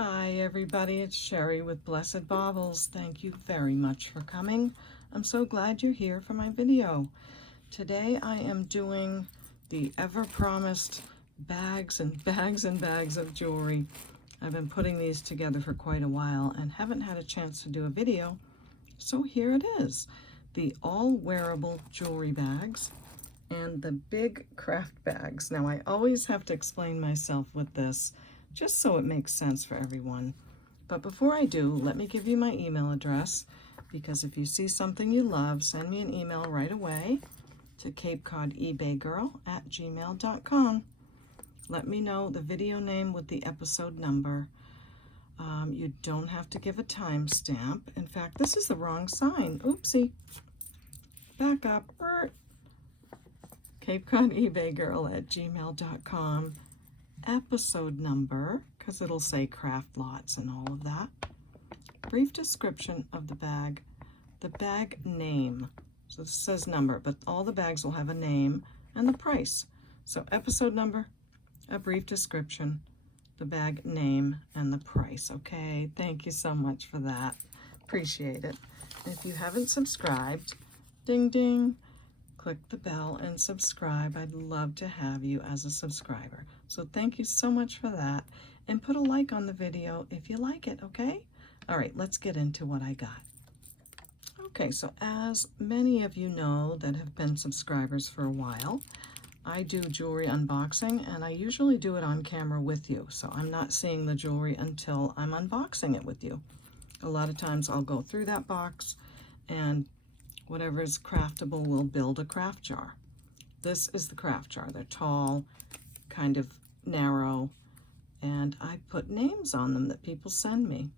Hi everybody, it's Sherry with Blessed Baubles. Thank you very much for coming. I'm so glad you're here for my video. Today I am doing the ever-promised bags and bags and bags of jewelry. I've been putting these together for quite a while and haven't had a chance to do a video, so here it is. The all-wearable jewelry bags and the big craft bags. Now I always have to explain myself with this, just so it makes sense for everyone. But before I do, let me give you my email address, because if you see something you love, send me an email right away to CapeCodEbayGirl@gmail.com. Let me know the video name with the episode number. You don't have to give a timestamp. In fact, this is the wrong sign. Oopsie. Back up. CapeCodEbayGirl@gmail.com. Episode number, because it'll say craft lots and all of that. Brief description of the bag name. So this says number, but all the bags will have a name and the price. So episode number, a brief description, the bag name, and the price. Okay, thank you so much for that. Appreciate it. If you haven't subscribed, ding ding, click the bell and subscribe. I'd love to have you as a subscriber. So thank you so much for that. And put a like on the video if you like it, okay? All right, let's get into what I got. Okay, so as many of you know that have been subscribers for a while, I do jewelry unboxing, and I usually do it on camera with you. So I'm not seeing the jewelry until I'm unboxing it with you. A lot of times I'll go through that box, and whatever is craftable will build a craft jar. This is the craft jar. They're tall, kind of narrow, and I put names on them that people send me.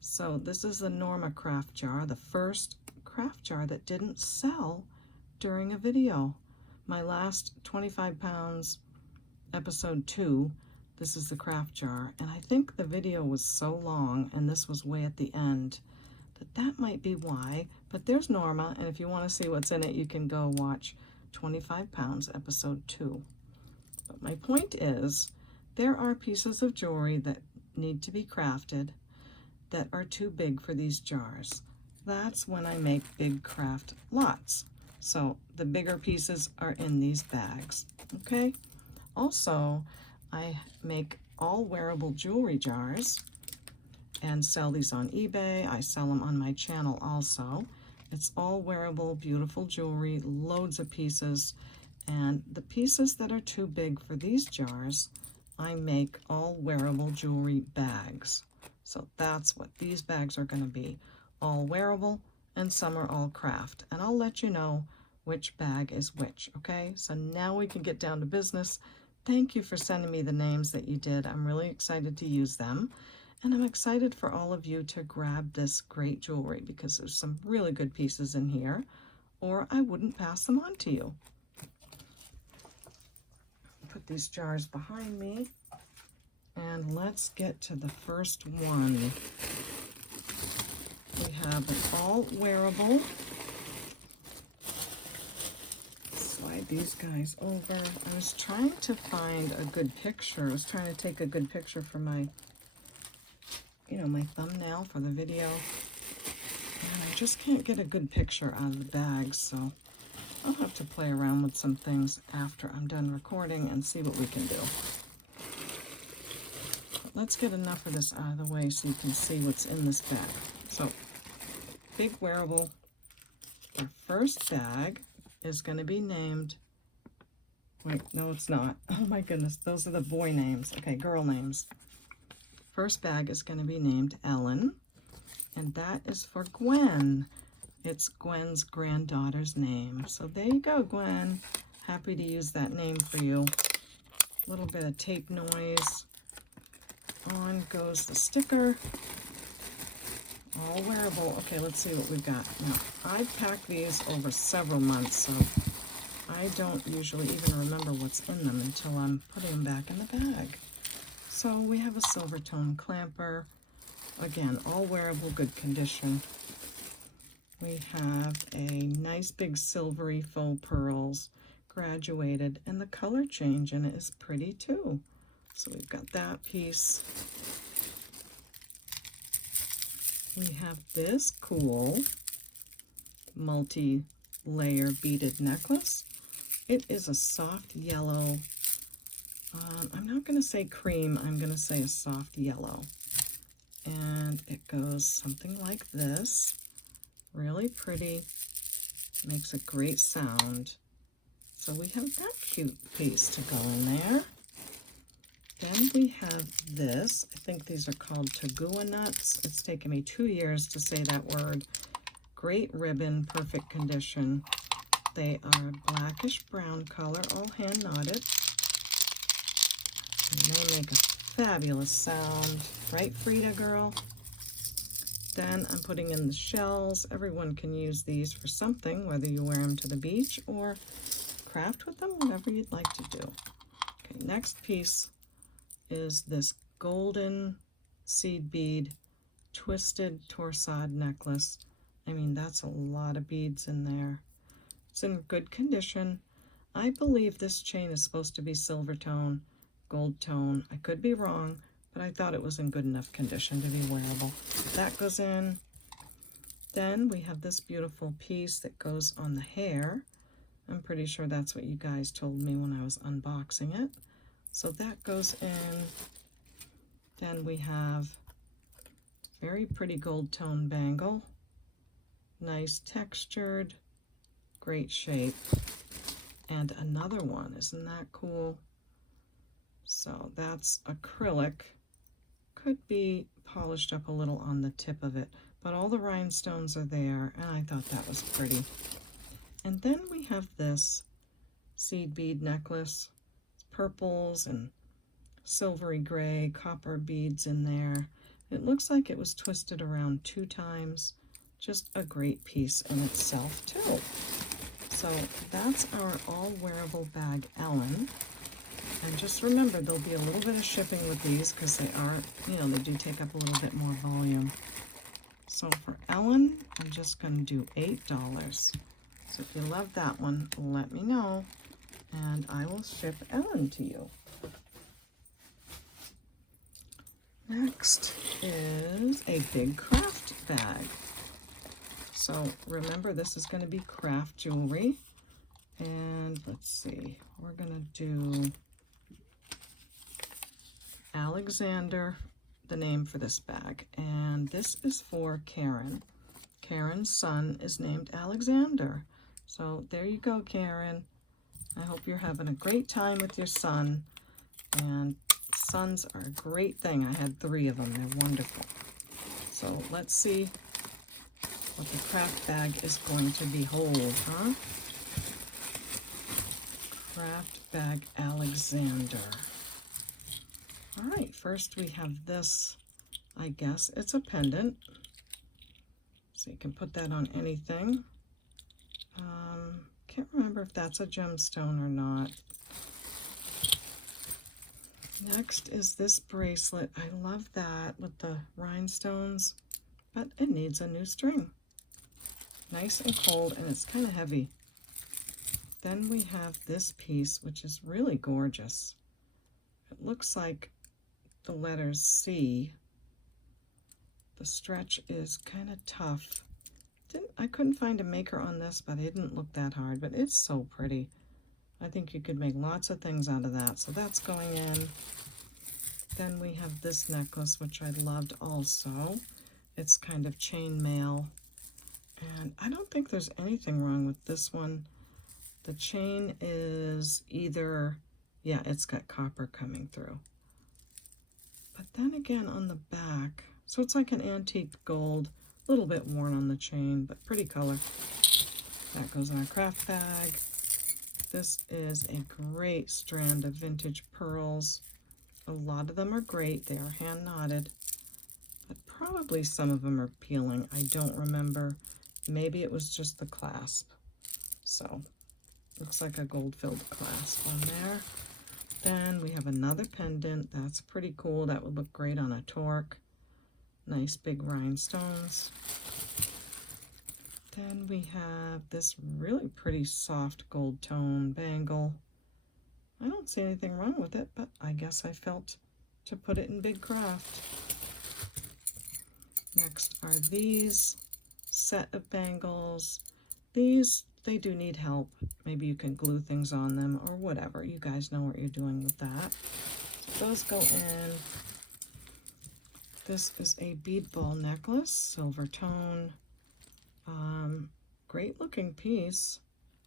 So this is the Norma craft jar, the first craft jar that didn't sell during a video. My last 25 pounds, episode 2, this is the craft jar, and I think the video was so long, and this was way at the end, that might be why. But there's Norma, and if you want to see what's in it, you can go watch 25 pounds, episode 2. But my point is, there are pieces of jewelry that need to be crafted that are too big for these jars. That's when I make big craft lots. So the bigger pieces are in these bags, okay? Also, I make all wearable jewelry jars and sell these on eBay. I sell them on my channel also. It's all wearable, beautiful jewelry, loads of pieces. And the pieces that are too big for these jars, I make all wearable jewelry bags. So that's what these bags are going to be. All wearable, and some are all craft. And I'll let you know which bag is which, okay? So now we can get down to business. Thank you for sending me the names that you did. I'm really excited to use them. And I'm excited for all of you to grab this great jewelry, because there's some really good pieces in here, or I wouldn't pass them on to you. Put these jars behind me, and let's get to the first one. We have an all wearable. Slide these guys over. I was trying to find a good picture. I was trying to take a good picture for my my thumbnail for the video, and I just can't get a good picture out of the bag, so I'll have to play around with some things after I'm done recording and see what we can do. But let's get enough of this out of the way so you can see what's in this bag. So, big wearable. Our first bag is going to be named, wait, no it's not. Oh my goodness, those are the boy names. Okay, girl names. First bag is going to be named Ellen, and that is for Gwen. It's Gwen's granddaughter's name. So there you go, Gwen. Happy to use that name for you. A little bit of tape noise. On goes the sticker. All wearable. Okay, let's see what we've got. Now, I pack these over several months, so I don't usually even remember what's in them until I'm putting them back in the bag. So we have a silver tone clamper. Again, all wearable, good condition. We have a nice big silvery faux pearls, graduated, and the color change in it is pretty too. So we've got that piece. We have this cool multi-layer beaded necklace. It is a soft yellow. I'm not going to say cream, I'm going to say a soft yellow. And it goes something like this. Really pretty. Makes a great sound. So we have that cute piece to go in there. Then we have this. I think these are called Tagua nuts. It's taken me 2 years to say that word. Great ribbon, perfect condition. They are a blackish brown color, all hand knotted. And they make a fabulous sound. Right, Frida girl? Then I'm putting in the shells. Everyone can use these for something, whether you wear them to the beach or craft with them, whatever you'd like to do. Okay, next piece is this golden seed bead twisted torsade necklace. I mean, that's a lot of beads in there. It's in good condition. I believe this chain is supposed to be silver tone, gold tone. I could be wrong, but I thought it was in good enough condition to be wearable. That goes in. Then we have this beautiful piece that goes on the hair. I'm pretty sure that's what you guys told me when I was unboxing it. So that goes in. Then we have very pretty gold tone bangle. Nice textured, great shape. And another one, isn't that cool? So that's acrylic. Could be polished up a little on the tip of it, but all the rhinestones are there, and I thought that was pretty. And then we have this seed bead necklace. It's purples and silvery gray, copper beads in there. It looks like it was twisted around 2 times. Just a great piece in itself too. So that's our all wearable bag Ellen. And just remember, there'll be a little bit of shipping with these because they are, they do take up a little bit more volume. So for Ellen, I'm just going to do $8. So if you love that one, let me know, and I will ship Ellen to you. Next is a big craft bag. So remember, this is going to be craft jewelry. And let's see, we're going to do Alexander, the name for this bag. And this is for Karen. Karen's son is named Alexander. So there you go, Karen. I hope you're having a great time with your son. And sons are a great thing. I had 3 of them. They're wonderful. So let's see what the craft bag is going to behold, huh? Craft bag Alexander. All right, first we have this, I guess it's a pendant. So you can put that on anything. Can't remember if that's a gemstone or not. Next is this bracelet. I love that with the rhinestones, but it needs a new string. Nice and cold, and it's kind of heavy. Then we have this piece, which is really gorgeous. It looks like the letters C. The stretch is kind of tough. I couldn't find a maker on this, but it didn't look that hard, but it's so pretty. I think you could make lots of things out of that. So that's going in. Then we have this necklace, which I loved also. It's kind of chainmail. And I don't think there's anything wrong with this one. The chain is either, yeah, it's got copper coming through. But then again on the back, so it's like an antique gold, a little bit worn on the chain, but pretty color. That goes in our craft bag. This is a great strand of vintage pearls. A lot of them are great. They are hand knotted, but probably some of them are peeling. I don't remember. Maybe it was just the clasp. So looks like a gold-filled clasp on there. Then we have another pendant. That's pretty cool. That would look great on a torque. Nice big rhinestones. Then we have this really pretty soft gold tone bangle. I don't see anything wrong with it, but I guess I felt to put it in big craft. Next are these set of bangles. These, they do need help. Maybe you can glue things on them or whatever. You guys know what you're doing with that. So those go in. This is a bead ball necklace, silver tone. Great looking piece.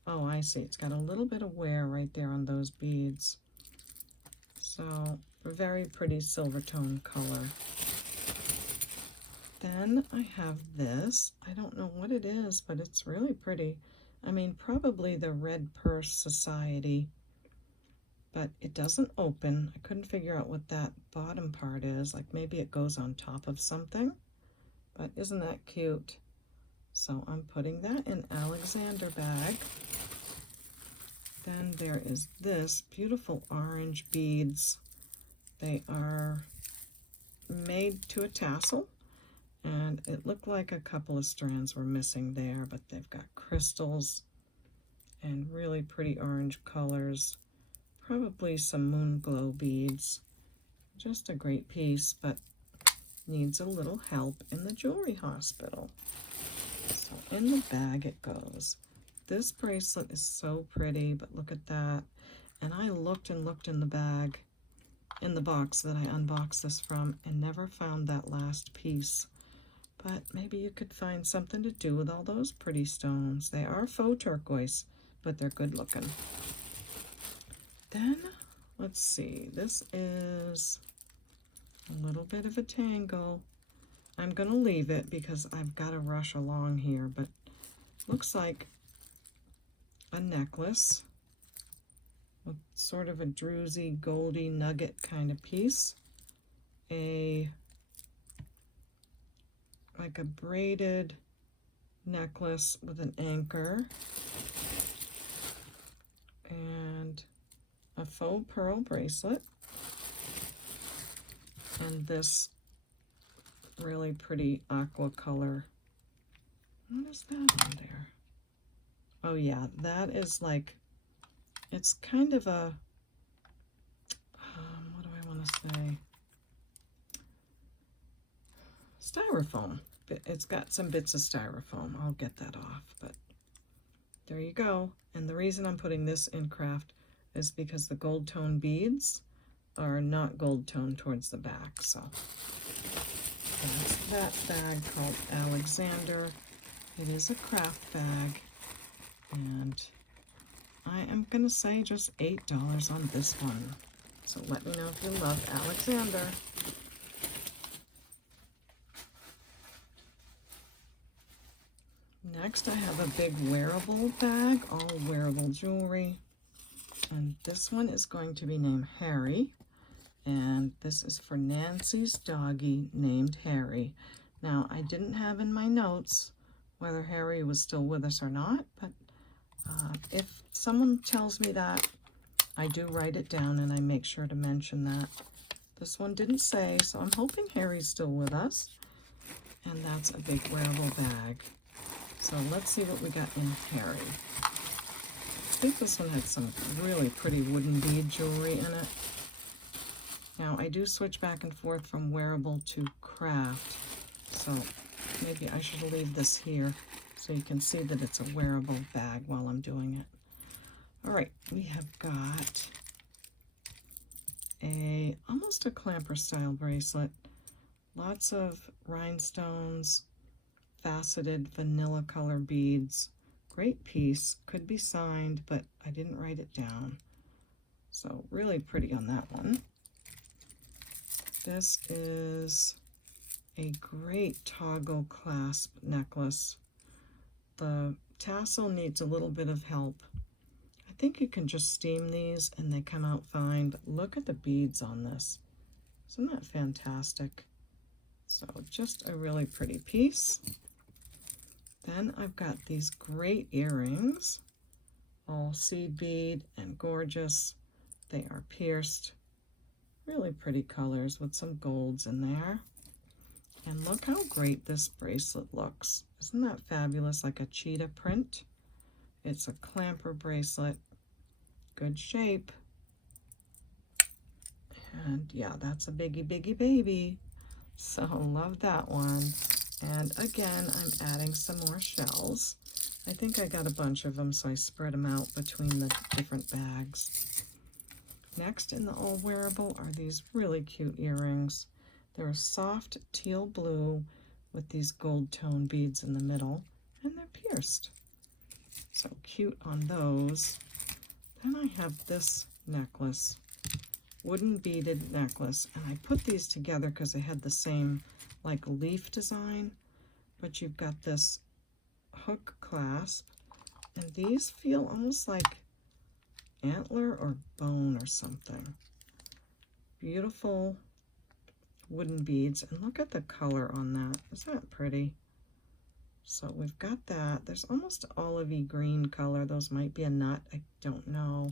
Oh, I see. It's got a little bit of wear right there on those beads. So, a very pretty silver tone color. Then I have this. I don't know what it is, but it's really pretty. I mean, probably the Red Purse Society, but it doesn't open. I couldn't figure out what that bottom part is. Like maybe it goes on top of something, but isn't that cute? So I'm putting that in Alexander bag. Then there is this beautiful orange beads. They are made to a tassel, and it looked like a couple of strands were missing there, but they've got crystals and really pretty orange colors. Probably some moon glow beads. Just a great piece, but needs a little help in the jewelry hospital. So in the bag it goes. This bracelet is so pretty, but look at that. And I looked and looked in the bag, in the box that I unboxed this from, and never found that last piece. But maybe you could find something to do with all those pretty stones. They are faux turquoise, but they're good looking. Then, let's see, this is a little bit of a tangle. I'm going to leave it because I've got to rush along here, but looks like a necklace with sort of a druzy, goldy nugget kind of piece. Like a braided necklace with an anchor. And a faux pearl bracelet. And this really pretty aqua color. What is that on there? Oh yeah, that is like, it's kind of a, what do I want to say? Styrofoam. It's got some bits of styrofoam. I'll get that off, but there you go. And the reason I'm putting this in craft is because the gold tone beads are not gold tone towards the back. So that's that bag called Alexander. It is a craft bag, and I am going to say just $8 on this one. So let me know if you love Alexander. Next, I have a big wearable bag, all wearable jewelry. And this one is going to be named Harry. And this is for Nancy's doggy named Harry. Now, I didn't have in my notes whether Harry was still with us or not, but if someone tells me that, I do write it down and I make sure to mention that. This one didn't say, so I'm hoping Harry's still with us. And that's a big wearable bag. So let's see what we got in Harry. I think this one had some really pretty wooden bead jewelry in it. Now, I do switch back and forth from wearable to craft, so maybe I should leave this here so you can see that it's a wearable bag while I'm doing it. All right, we have got almost a clamper style bracelet. Lots of rhinestones, faceted vanilla color beads. Great piece, could be signed, but I didn't write it down. So really pretty on that one. This is a great toggle clasp necklace. The tassel needs a little bit of help. I think you can just steam these and they come out fine, but look at the beads on this. Isn't that fantastic? So just a really pretty piece. Then I've got these great earrings, all seed bead and gorgeous. They are pierced. Really pretty colors with some golds in there. And look how great this bracelet looks. Isn't that fabulous? Like a cheetah print. It's a clamper bracelet. Good shape. And yeah, that's a biggie, biggie, baby. So love that one. And again, I'm adding some more shells. I think I got a bunch of them, so I spread them out between the different bags. Next in the all wearable are these really cute earrings. They're a soft teal blue with these gold tone beads in the middle, and they're pierced. So cute on those. Then I have this necklace, wooden beaded necklace, and I put these together because they had the same like leaf design, but you've got this hook clasp, and these feel almost like antler or bone or something. Beautiful wooden beads, and look at the color on that. Isn't that pretty? So we've got that. There's almost olivey green color. Those might be a nut, I don't know.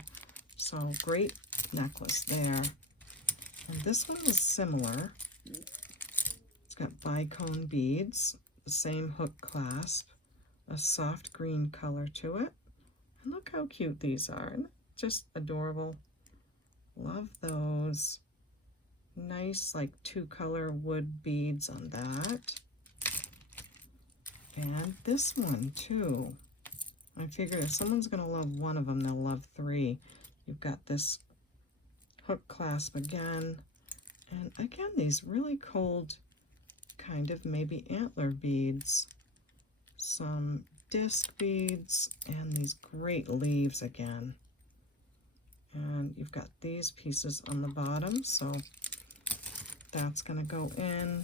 So great necklace there. And this one is similar. It's got bicone beads, the same hook clasp, a soft green color to it. And look how cute these are. Just adorable. Love those. Nice like 2-color wood beads on that. And this one too. I figured if someone's going to love one of them, they'll love 3. You've got this hook clasp again. And again, these really cold kind of maybe antler beads. Some disc beads and these great leaves again. And you've got these pieces on the bottom, so that's going to go in.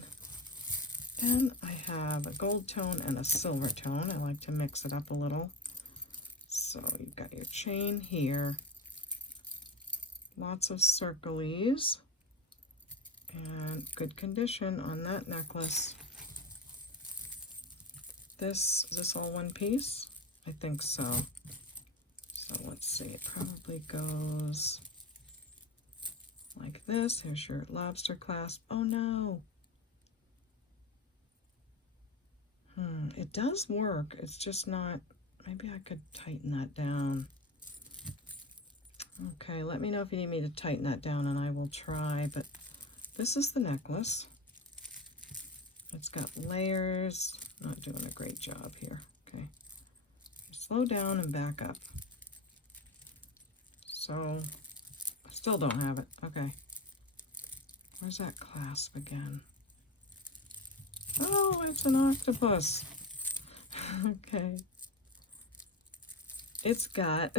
Then I have a gold tone and a silver tone. I like to mix it up a little. So you've got your chain here. Lots of circlies. And good condition on that necklace. Is this all one piece? I think so. So let's see, it probably goes like this. Here's your lobster clasp. Oh no! It does work. It's just not, maybe I could tighten that down. Okay, let me know if you need me to tighten that down and I will try, but this is the necklace. It's got layers. Not doing a great job here. Okay. Slow down and back up. So, I still don't have it. Okay. Where's that clasp again? Oh, it's an octopus. Okay. It's got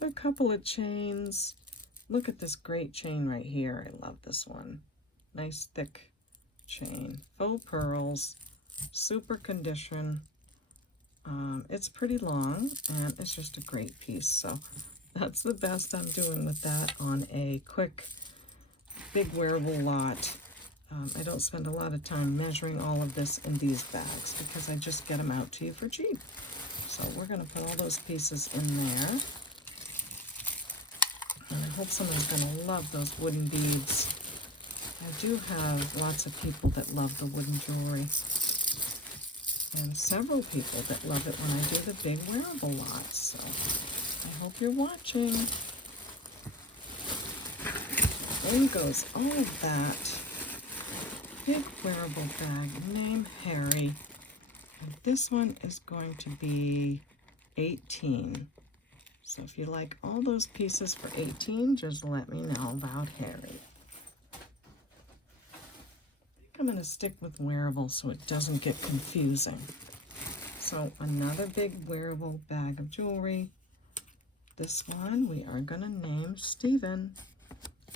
a couple of chains. Look at this great chain right here. I love this one. Nice thick chain. Faux pearls. Super condition. It's pretty long and it's just a great piece. So that's the best I'm doing with that on a quick, big wearable lot. I don't spend a lot of time measuring all of this in these bags because I just get them out to you for cheap. So we're going to put all those pieces in there. And I hope someone's going to love those wooden beads. I do have lots of people that love the wooden jewelry. And several people that love it when I do the big wearable lots. So I hope you're watching. In goes all of that. Big wearable bag, name Harry. And this one is going to be 18. So if you like all those pieces for 18, just let me know about Harry. I think I'm going to stick with wearable so it doesn't get confusing. So another big wearable bag of jewelry. This one we are going to name Stephen.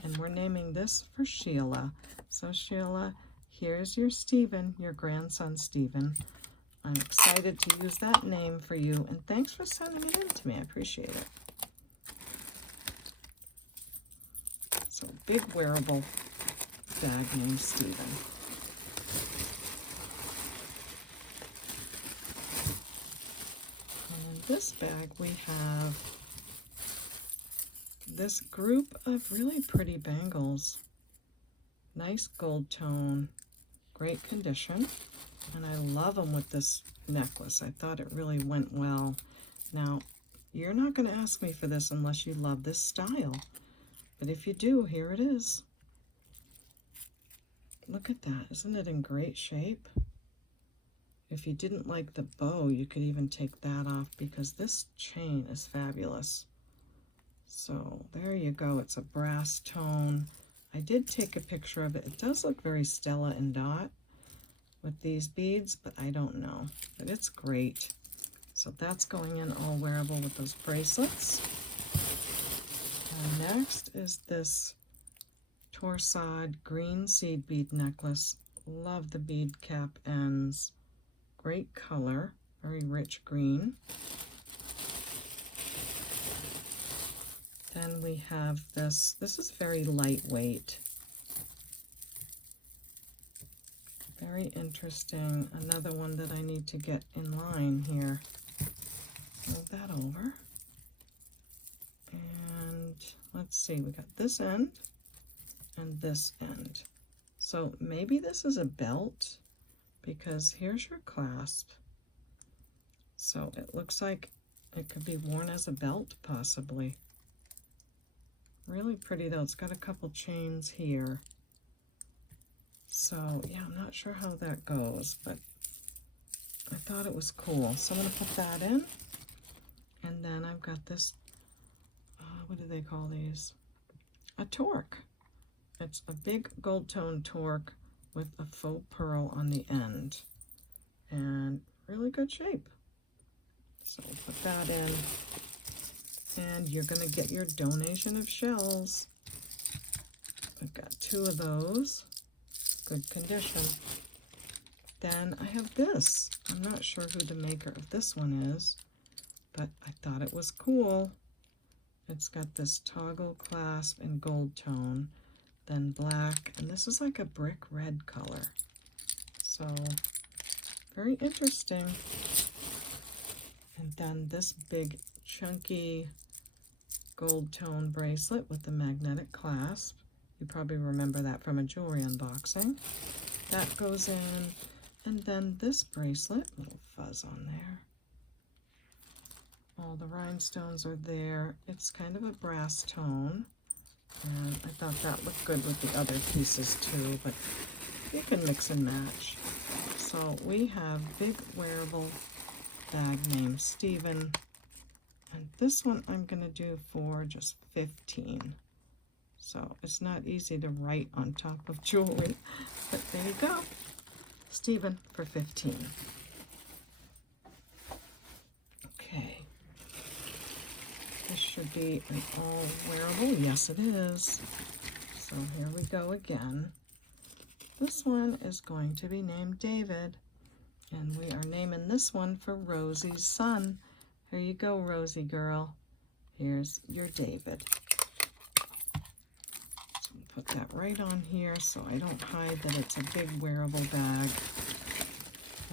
And we're naming this for Sheila. So Sheila, here's your Stephen, your grandson Stephen. I'm excited to use that name for you, and thanks for sending it in to me. I appreciate it. So big wearable bag named Stephen. And in this bag we have this group of really pretty bangles. Nice gold tone, great condition, and I love them with this necklace. I thought it really went well. Now, you're not going to ask me for this unless you love this style, but if you do, here it is. Look at that. Isn't it in great shape? If you didn't like the bow, you could even take that off because this chain is fabulous. So there you go. It's a brass tone. I did take a picture of it. It does look very Stella and Dot with these beads, but I don't know. But it's great. So that's going in all wearable with those bracelets. And next is this torsade green seed bead necklace. Love the bead cap ends. Great color, very rich green. Then we have this. This is very lightweight. Very interesting. Another one that I need to get in line here. Move that over. And let's see, we got this end and this end. So maybe this is a belt because here's your clasp. So it looks like it could be worn as a belt possibly. Really pretty though. It's got a couple chains here. So yeah, I'm not sure how that goes, but I thought it was cool. So I'm going to put that in. And then I've got this, what do they call these? A torque. It's a big gold tone torque with a faux pearl on the end. And really good shape. So we'll put that in. And you're going to get your donation of shells. I've got 2 of those. Good condition. Then I have this. I'm not sure who the maker of this one is, but I thought it was cool. It's got this toggle clasp in gold tone, then black, and this is like a brick red color. So very interesting. And then this big chunky gold tone bracelet with the magnetic clasp. You probably remember that from a jewelry unboxing. That goes in. And then this bracelet, little fuzz on there. All the rhinestones are there. It's kind of a brass tone. And I thought that looked good with the other pieces too, but you can mix and match. So we have big wearable bag named Steven. And this one I'm going to do for just 15. So it's not easy to write on top of jewelry, but there you go. Steven for 15. Okay. This should be an all wearable. Yes, it is. So here we go again. This one is going to be named David. And we are naming this one for Rosie's son. Here you go, Rosie girl. Here's your David. So put that right on here so I don't hide that it's a big wearable bag.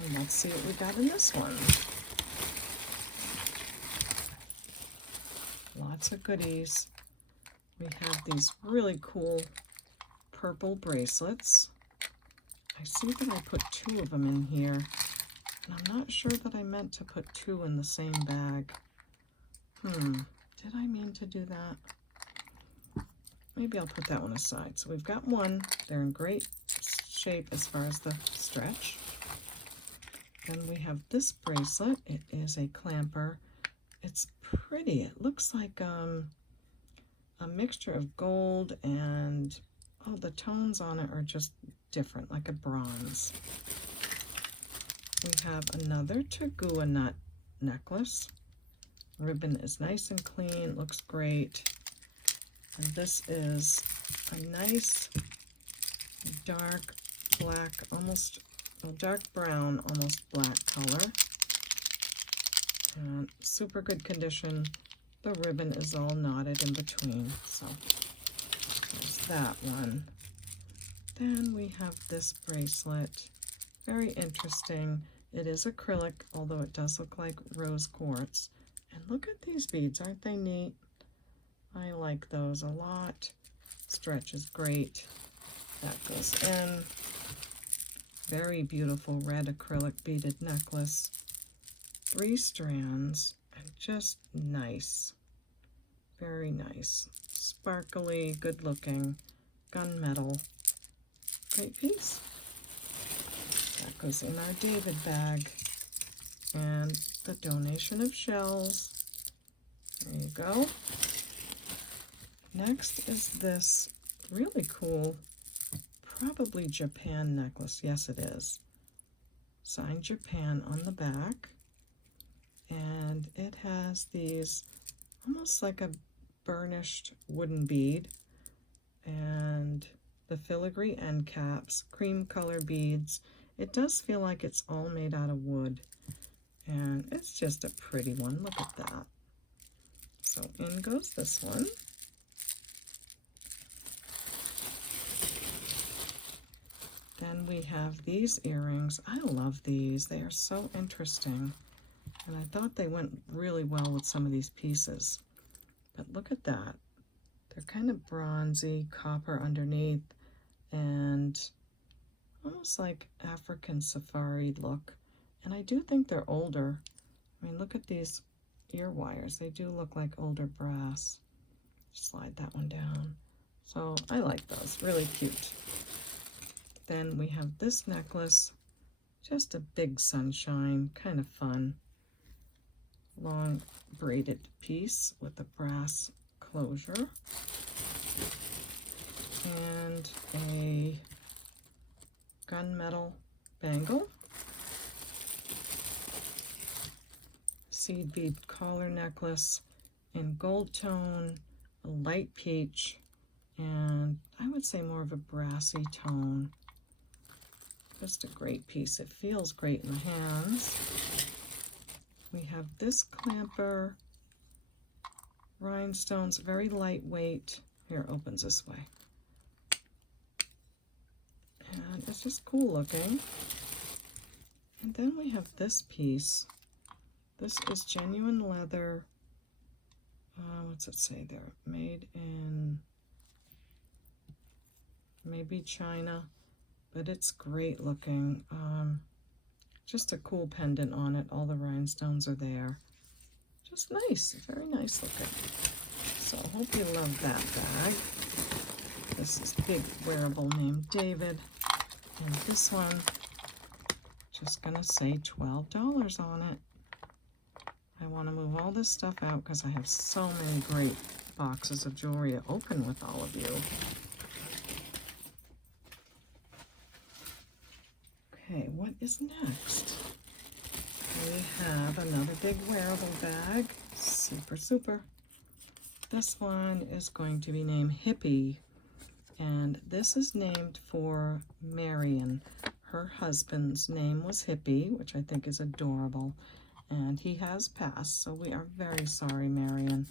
And let's see what we got in this one. Lots of goodies. We have these really cool purple bracelets. I see that I put 2 of them in here. And I'm not sure that I meant to put 2 in the same bag. Did I mean to do that? Maybe I'll put that one aside. So we've got 1. They're in great shape as far as the stretch. Then we have this bracelet. It is a clamper. It's pretty. It looks like a mixture of gold and, oh, the tones on it are just different, like a bronze. We have another Tagua nut necklace. Ribbon is nice and clean, looks great. And this is a nice dark black, almost, well, dark brown, almost black color. And super good condition. The ribbon is all knotted in between. So there's that one. Then we have this bracelet. Very interesting. It is acrylic, although it does look like rose quartz. And look at these beads, aren't they neat? I like those a lot. Stretch is great. That goes in. Very beautiful red acrylic beaded necklace. 3 strands, and just nice. Very nice. Sparkly, good looking, gunmetal. Great piece. That goes in our David bag. And the donation of shells. There you go. Next is this really cool, probably Japan necklace. Yes, it is. Signed Japan on the back. And it has these almost like a burnished wooden bead. And the filigree end caps, cream color beads. It does feel like it's all made out of wood. And it's just a pretty one. Look at that. So in goes this one. Then we have these earrings. I love these. They are so interesting. And I thought they went really well with some of these pieces. But look at that. They're kind of bronzy, copper underneath, and almost like African safari look. And I do think they're older. I mean, look at these ear wires. They do look like older brass. Slide that one down. So I like those. Really cute. Then we have this necklace. Just a big sunshine. Kind of fun. Long braided piece with a brass closure. And a gunmetal bangle. Seed bead collar necklace in gold tone, a light peach, and I would say more of a brassy tone. Just a great piece. It feels great in the hands. We have this clamper, rhinestones, very lightweight. Here, it opens this way. And it's just cool looking. And then we have this piece. This is genuine leather. What's it say there? Made in maybe China, but it's great looking. Just a cool pendant on it. All the rhinestones are there. Just nice, very nice looking. So I hope you love that bag. This is big wearable named David. And this one, just gonna say $12 on it. I want to move all this stuff out because I have so many great boxes of jewelry to open with all of you. Okay, what is next? We have another big wearable bag. Super, super. This one is going to be named Hippie. And this is named for Marion. Her husband's name was Hippie, which I think is adorable. And he has passed, so we are very sorry, Marion.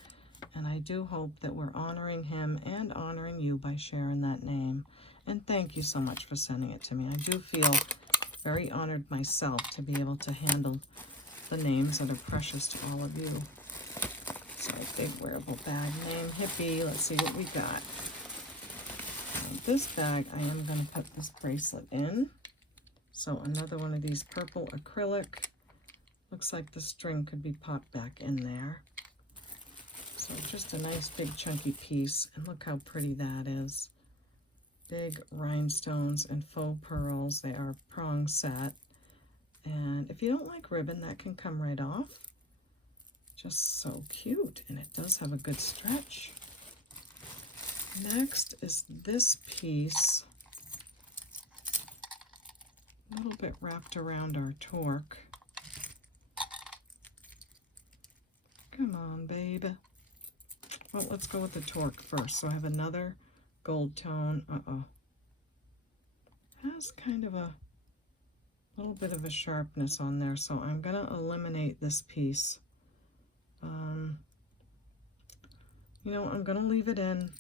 And I do hope that we're honoring him and honoring you by sharing that name. And thank you so much for sending it to me. I do feel very honored myself to be able to handle the names that are precious to all of you. So a big wearable bag name, Hippie. Let's see what we got. And this bag, I am going to put this bracelet in. So another one of these purple acrylic. Looks like the string could be popped back in there. So just a nice big chunky piece. And look how pretty that is. Big rhinestones and faux pearls. They are prong set. And if you don't like ribbon, that can come right off. Just so cute. And it does have a good stretch. Next is this piece. A little bit wrapped around our torque. Come on, babe. Well, let's go with the torque first. So I have another gold tone. Has kind of a little bit of a sharpness on there, so I'm going to eliminate this piece. You know, I'm going to leave it in,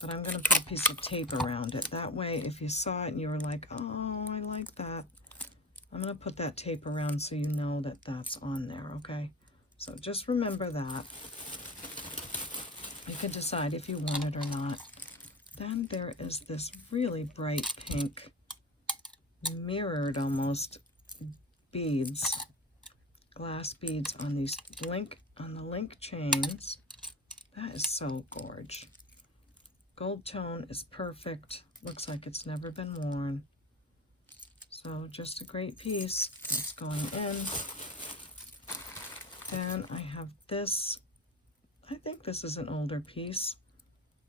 but I'm going to put a piece of tape around it. That way, if you saw it and you were like, oh, I like that, I'm going to put that tape around so you know that that's on there, okay? So just remember that. You can decide if you want it or not. Then there is this really bright pink, mirrored almost, beads, glass beads on these link chains. That is so gorge. Gold tone is perfect. Looks like it's never been worn. So So just a great piece. That's going in. Then I have this, I think this is an older piece,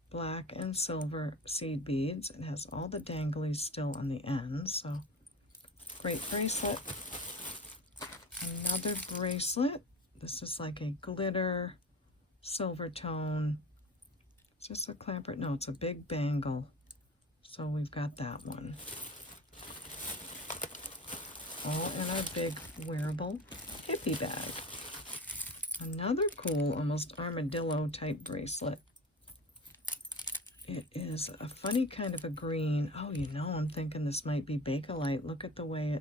black and silver seed beads. It has all the danglies still on the end, so great bracelet. Another bracelet. This is like a glitter silver tone. It's just a clamper. No, it's a big bangle. So we've got that one. All in our big wearable hippie bag. Another cool, almost armadillo type bracelet. It is a funny kind of a green. Oh, you know, I'm thinking this might be Bakelite. Look at the way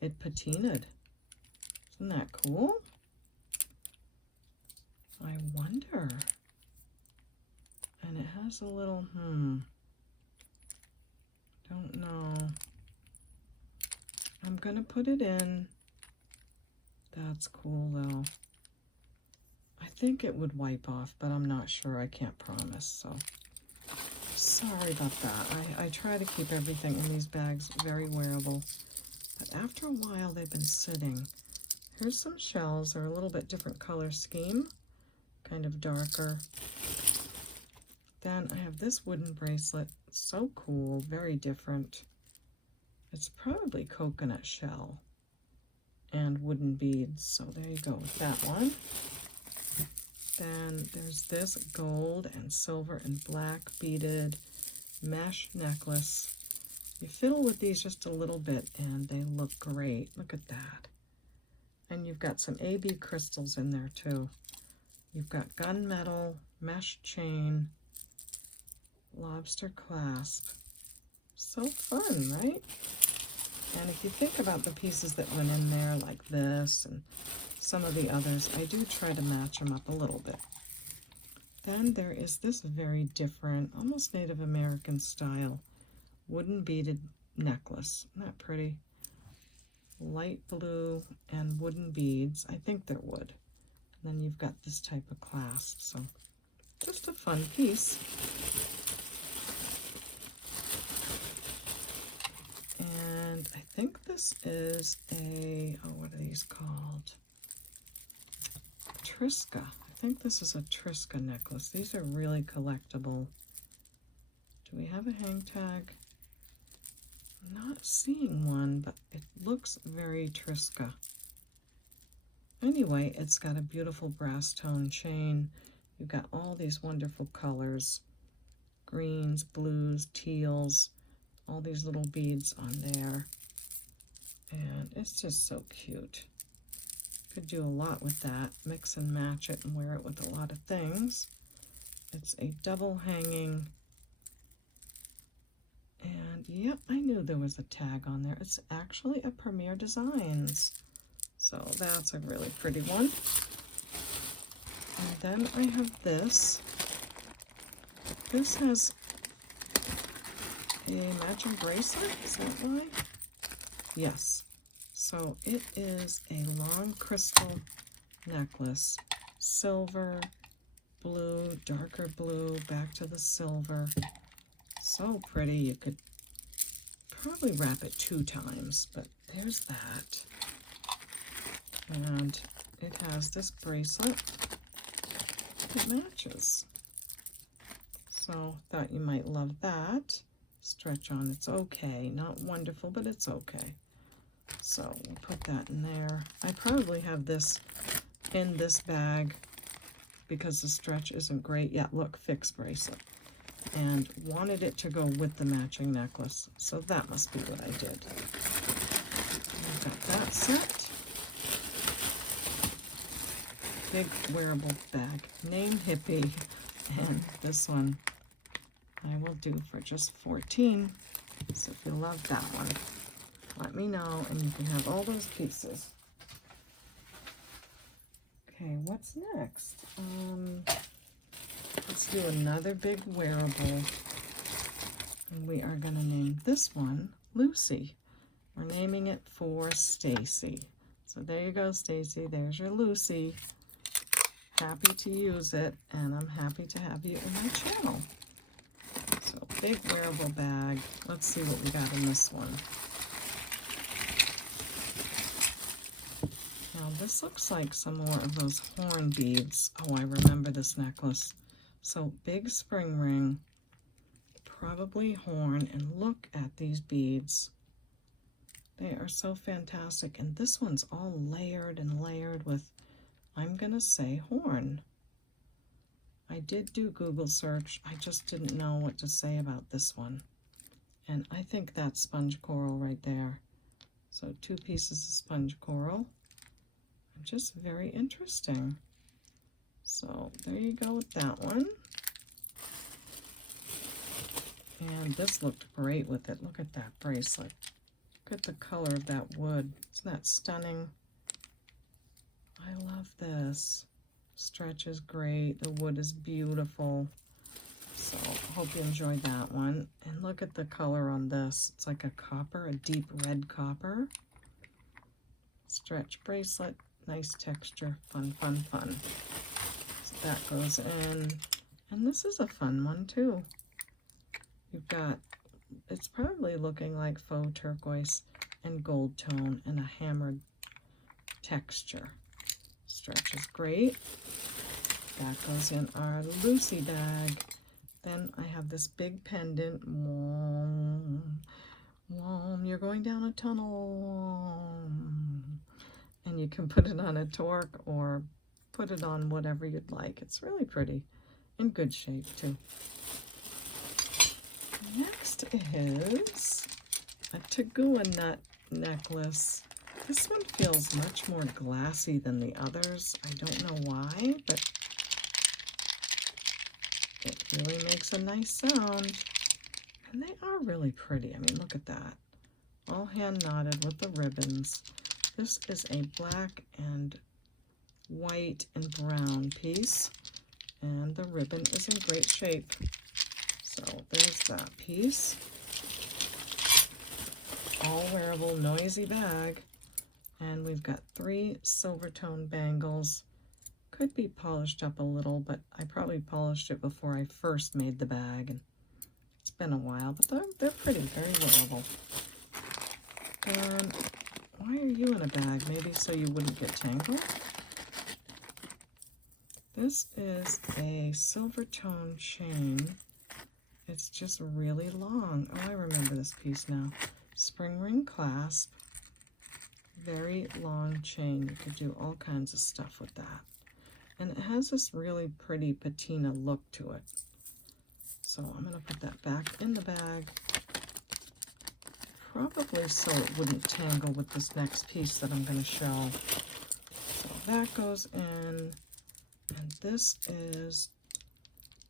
it patinaed. Isn't that cool? I wonder. And it has a little, don't know. I'm gonna put it in. That's cool though. I think it would wipe off, but I'm not sure. I can't promise, so sorry about that. I try to keep everything in these bags very wearable, but after a while they've been sitting. Here's some shells. They're a little bit different color scheme, kind of darker. Then I have this wooden bracelet. So cool, very different. It's probably coconut shell and wooden beads. So there you go with that one. Then there's this gold and silver and black beaded mesh necklace. You fiddle with these just a little bit and they look great. Look at that. And you've got some AB crystals in there too. You've got gunmetal, mesh chain, lobster clasp. So fun, right? And if you think about the pieces that went in there, like this and some of the others, I do try to match them up a little bit. Then there is this very different, almost Native American style, wooden beaded necklace. Isn't that pretty? Light blue and wooden beads. I think they're wood. And then you've got this type of clasp. So just a fun piece. And I think this is a, oh, what are these called? Triska. I think this is a Triska necklace. These are really collectible. Do we have a hang tag? I'm not seeing one, but it looks very Triska. Anyway, it's got a beautiful brass tone chain. You've got all these wonderful colors. Greens, blues, teals, all these little beads on there. And it's just so cute. Could do a lot with that. Mix and match it and wear it with a lot of things. It's a double hanging. And yep, I knew there was a tag on there. It's actually a Premier Designs. So that's a really pretty one. And then I have this. This has a matching bracelet. Is that why? Yes. So it is a long crystal necklace. Silver, blue, darker blue, back to the silver. So pretty. You could probably wrap it 2 times, but there's that. And it has this bracelet. It matches. So thought you might love that. Stretch on, it's okay. Not wonderful, but it's okay. So we'll put that in there. I probably have this in this bag because the stretch isn't great. Yeah, look, fixed bracelet. And wanted it to go with the matching necklace. So that must be what I did. I've got that set. Big wearable bag. Name Hippie. And this one I will do for just $14. So if you love that one, let me know and you can have all those pieces. Okay, what's next? Let's do another big wearable. And we are going to name this one Lucy. We're naming it for Stacy. So there you go, Stacy. There's your Lucy. Happy to use it, and I'm happy to have you in my channel. So big wearable bag. Let's see what we got in this one. this looks like some more of those horn beads. Oh, I remember this necklace. So big spring ring, probably horn, and look at these beads. They are so fantastic. And this one's all layered and layered with, I'm gonna say, horn. I did do Google search. I just didn't know what to say about this one. And I think that's sponge coral right there. So 2 pieces of sponge coral. Just very interesting. So there you go with that one. And this looked great with it. Look at that bracelet. Look at the color of that wood. Isn't that stunning? I love this. Stretch is great. The wood is beautiful. So hope you enjoyed that one. And look at the color on this. It's like a copper, a deep red copper. Stretch bracelet. Nice texture. Fun, fun, fun. So that goes in. And this is a fun one too. You've got, it's probably looking like faux turquoise and gold tone and a hammered texture. Stretch is great. That goes in our Lucy bag. Then I have this big pendant. You're going down a tunnel. And you can put it on a torque or put it on whatever you'd like. It's really pretty. In good shape too. Next is a Tagua nut necklace. This one feels much more glassy than the others. I don't know why, but it really makes a nice sound. And they are really pretty. I mean, look at that. All hand knotted with the ribbons. This is a black and white and brown piece. And the ribbon is in great shape. So there's that piece. All wearable noisy bag. And we've got 3 silver tone bangles. Could be polished up a little, but I probably polished it before I first made the bag. And it's been a while, but they're pretty, very wearable. And why are you in a bag? Maybe so you wouldn't get tangled? This is a silver tone chain. It's just really long. Oh, I remember this piece now. Spring ring clasp. Very long chain. You could do all kinds of stuff with that. And it has this really pretty patina look to it. So I'm going to put that back in the bag. Probably so it wouldn't tangle with this next piece that I'm going to show. So that goes in. And this is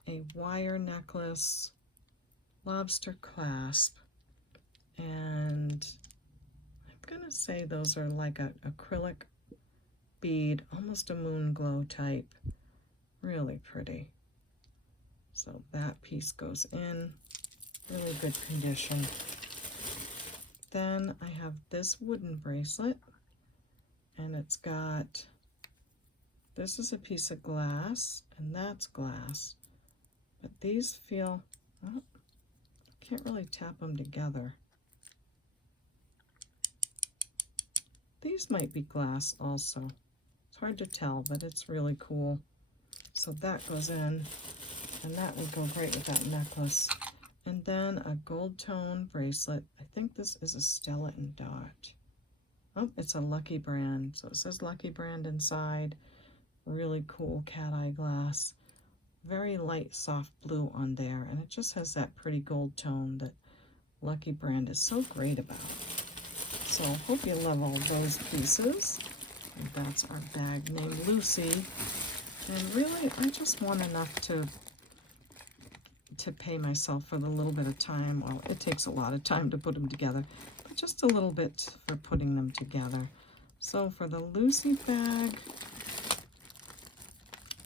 a wire necklace, lobster clasp, and I'm gonna say those are like a acrylic bead, almost a moon glow type. Really pretty. So that piece goes in, really good condition. Then I have this wooden bracelet, and it's got, this is a piece of glass, and that's glass. But these feel, well, can't really tap them together. These might be glass also. It's hard to tell, but it's really cool. So that goes in, and that would go great with that necklace. And then a gold tone bracelet. I think this is a Stella and Dot. Oh, it's a Lucky brand. So it says Lucky brand inside. Really cool cat eye glass. Very light soft blue on there, and it just has that pretty gold tone that Lucky brand is so great about. So hope you love all those pieces. And that's our bag named Lucy. And really, I just want enough to pay myself for the little bit of time. Well, it takes a lot of time to put them together, but just a little bit for putting them together. So for the Lucy bag,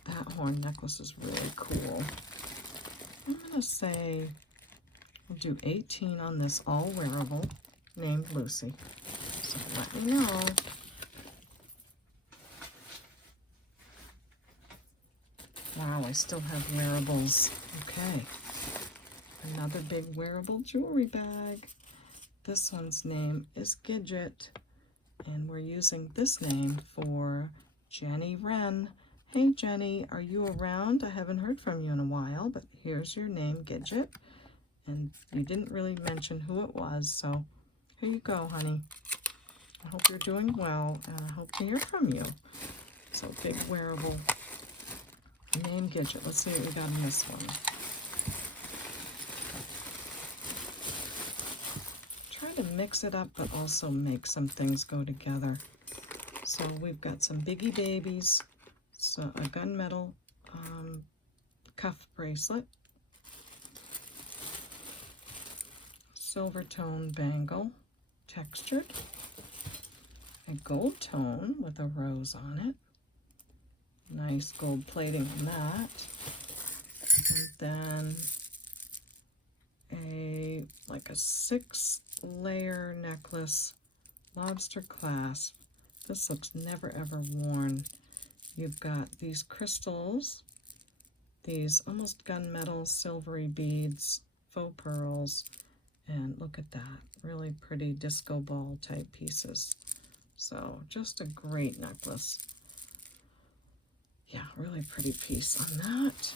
that horn necklace is really cool. I'm going to say we'll do 18 on this all wearable named Lucy. So let me know. Wow, I still have wearables. Okay. Another big wearable jewelry bag. This one's name is Gidget. And we're using this name for Jenny Wren. Hey Jenny, are you around? I haven't heard from you in a while, but here's your name, Gidget. And you didn't really mention who it was, so here you go, honey. I hope you're doing well, and I hope to hear from you. So big wearable name, Gidget. Let's see what we got in this one. Try to mix it up, but also make some things go together. So we've got some Biggie Babies, so a gunmetal cuff bracelet, silver tone bangle, textured, a gold tone with a rose on it, nice gold plating on that, and then like a 6-layer necklace, lobster clasp. This looks never ever worn. You've got these crystals, these almost gunmetal silvery beads, faux pearls, and look at that, really pretty disco ball type pieces. So just a great necklace. Yeah, really pretty piece on that.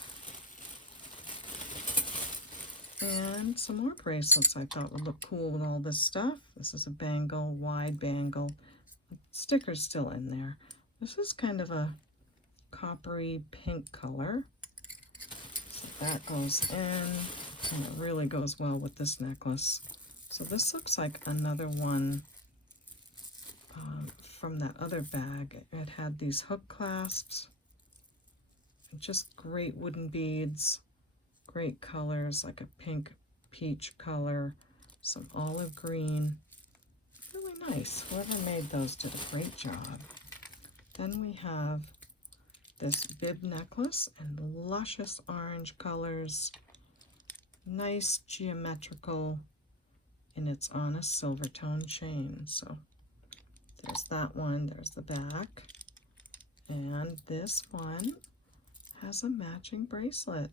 And some more bracelets I thought would look cool with all this stuff. This is a bangle, wide bangle. The sticker's still in there. This is kind of a coppery pink color. So that goes in, and it really goes well with this necklace. So this looks like another one from that other bag. It had these hook clasps, and just great wooden beads. Great colors, like a pink peach color, some olive green. Really nice. Whoever made those did a great job. Then we have this bib necklace in luscious orange colors. Nice geometrical, and it's on a silver tone chain. So there's that one, there's the back. And this one has a matching bracelet.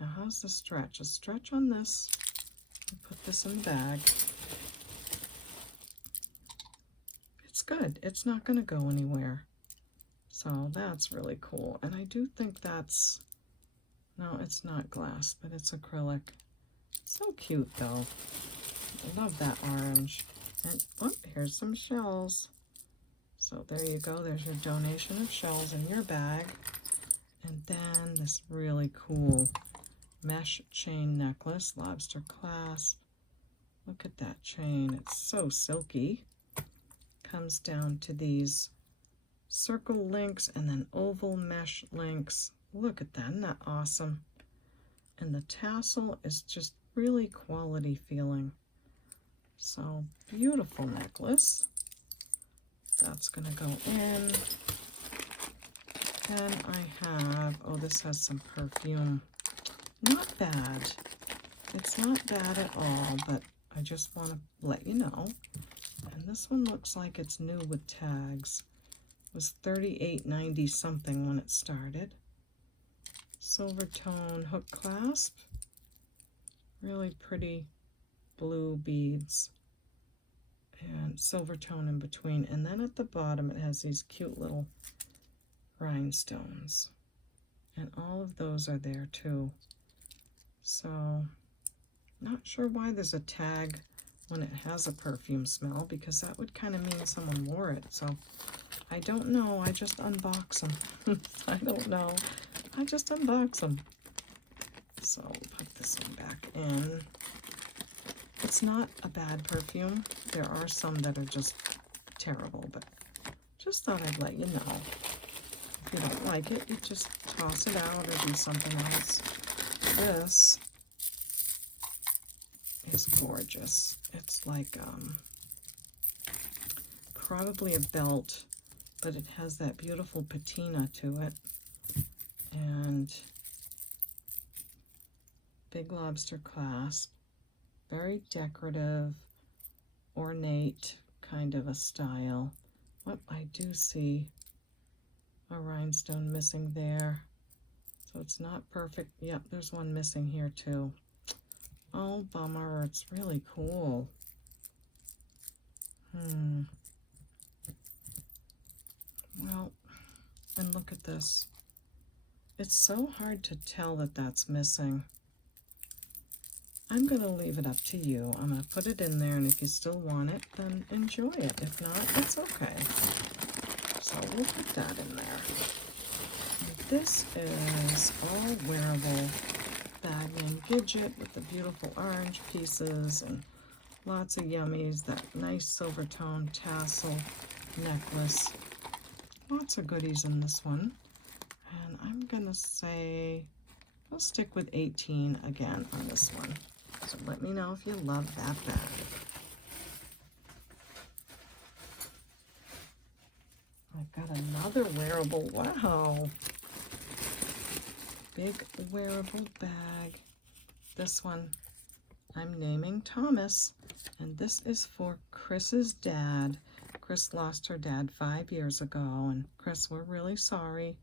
Now how's the stretch? A stretch on this. I'll put this in the bag. It's good. It's not going to go anywhere. So that's really cool. And I do think that's, no, it's not glass, but it's acrylic. So cute though. I love that orange. And oh, here's some shells. So there you go. There's your donation of shells in your bag. And then this really cool mesh chain necklace, lobster clasp. Look at that chain, it's so silky. Comes down to these circle links and then oval mesh links. Look at that, isn't that awesome? And the tassel is just really quality feeling. So beautiful necklace. That's gonna go in. Then I have, oh, this has some perfume. Not bad. It's not bad at all, but I just want to let you know. And this one looks like it's new with tags. It was $38.90 something when it started. Silver tone hook clasp. Really pretty blue beads. And silver tone in between. And then at the bottom it has these cute little rhinestones. And all of those are there too. So, not sure why there's a tag when it has a perfume smell, because that would kind of mean someone wore it. So, I don't know. I just unbox them. I don't know. I just unbox them. So, put this one back in. It's not a bad perfume. There are some that are just terrible, but just thought I'd let you know. If you don't like it, you just toss it out or do something else. This is gorgeous. It's like probably a belt, but it has that beautiful patina to it. And big lobster clasp. Very decorative, ornate kind of a style. What I do see a rhinestone missing there. So it's not perfect. Yep, there's one missing here too. Oh, bummer. It's really cool. at this. It's so hard to tell that that's missing. I'm going to leave it up to you. I'm going to put it in there, and if you still want it, then enjoy it. If not, it's okay. So we'll put that in there. And this is all wearable bag named Gidget with the beautiful orange pieces and lots of yummies, that nice silver tone tassel necklace. Lots of goodies in this one. And I'm going to say, I'll stick with 18 again on this one. So let me know if you love that bag. I've got another wearable. Wow. Big wearable bag. This one I'm naming Thomas. And this is for Chris's dad. Chris lost her dad 5 years ago. And Chris, we're really sorry.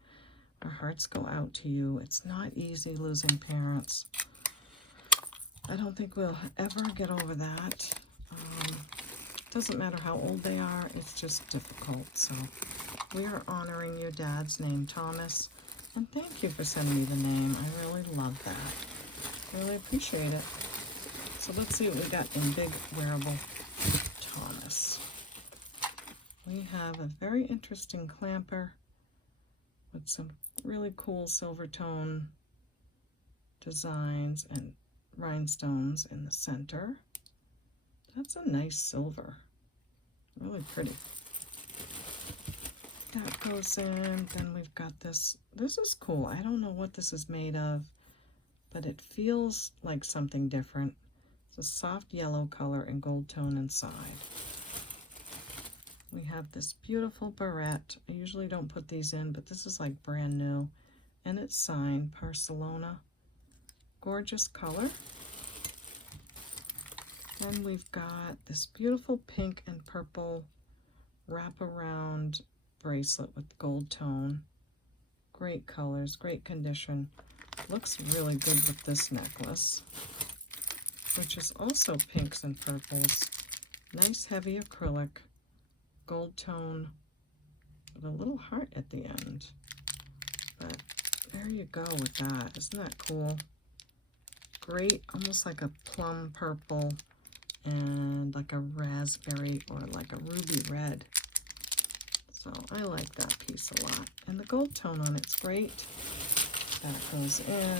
Our hearts go out to you. It's not easy losing parents. I don't think we'll ever get over that. Doesn't matter how old they are, it's just difficult. So we are honoring your dad's name, Thomas. And thank you for sending me the name. I really love that. Really appreciate it. So let's see what we got in big wearable Thomas. We have a very interesting clamper with some really cool silver tone designs and rhinestones in the center. That's a nice silver. Really pretty. That goes in. Then we've got this. This is cool. I don't know what this is made of, but it feels like something different. It's a soft yellow color and gold tone inside. We have this beautiful barrette. I usually don't put these in, but this is like brand new. And it's signed Barcelona. Gorgeous color. Then we've got this beautiful pink and purple wraparound bracelet with gold tone. Great colors, great condition. Looks really good with this necklace, which is also pinks and purples. Nice heavy acrylic, gold tone with a little heart at the end. But there you go with that. Isn't that cool? Great, almost like a plum purple and like a raspberry or like a ruby red. So I like that piece a lot. And the gold tone on it's great. That goes in.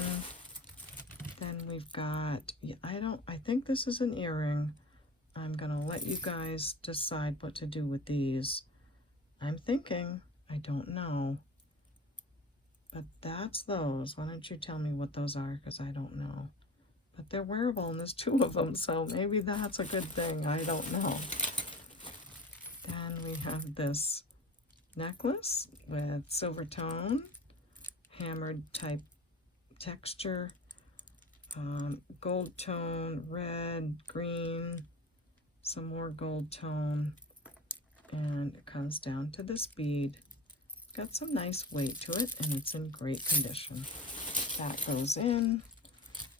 Then we've got, I think this is an earring. I'm gonna let you guys decide what to do with these. I'm thinking, I don't know. But that's those. Why don't you tell me what those are, because I don't know. But they're wearable and there's 2 of them, so maybe that's a good thing. I don't know. Then we have this necklace with silver tone, hammered type texture, gold tone, red, green, some more gold tone, and it comes down to this bead. Got some nice weight to it, and it's in great condition. That goes in.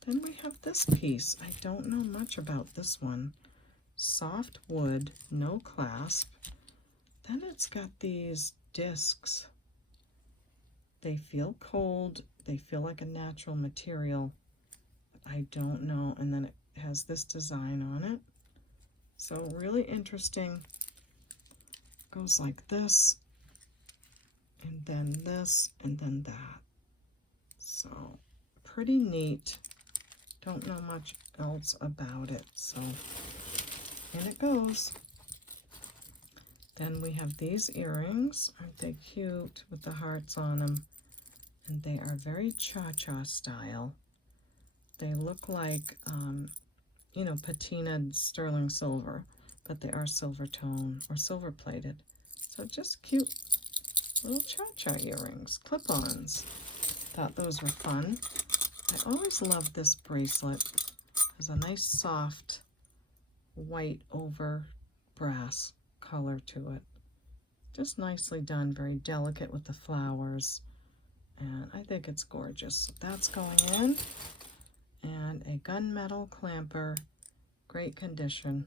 Then we have this piece. I don't know much about this one. Soft wood, no clasp. Then it's got these discs. They feel cold. They feel like a natural material. I don't know. And then it has this design on it. So really interesting. Goes like this, and then this, and then that. So pretty neat. Don't know much else about it. So in it goes. Then we have these earrings. Aren't they cute with the hearts on them? And they are very cha-cha style. They look like, you know, patinaed sterling silver, but they are silver tone or silver plated. So just cute little cha-cha earrings, clip-ons. Thought those were fun. I always love this bracelet. It has a nice soft white over brass color to it. Just nicely done, very delicate with the flowers. And I think it's gorgeous. So that's going in. And a gunmetal clamper, great condition.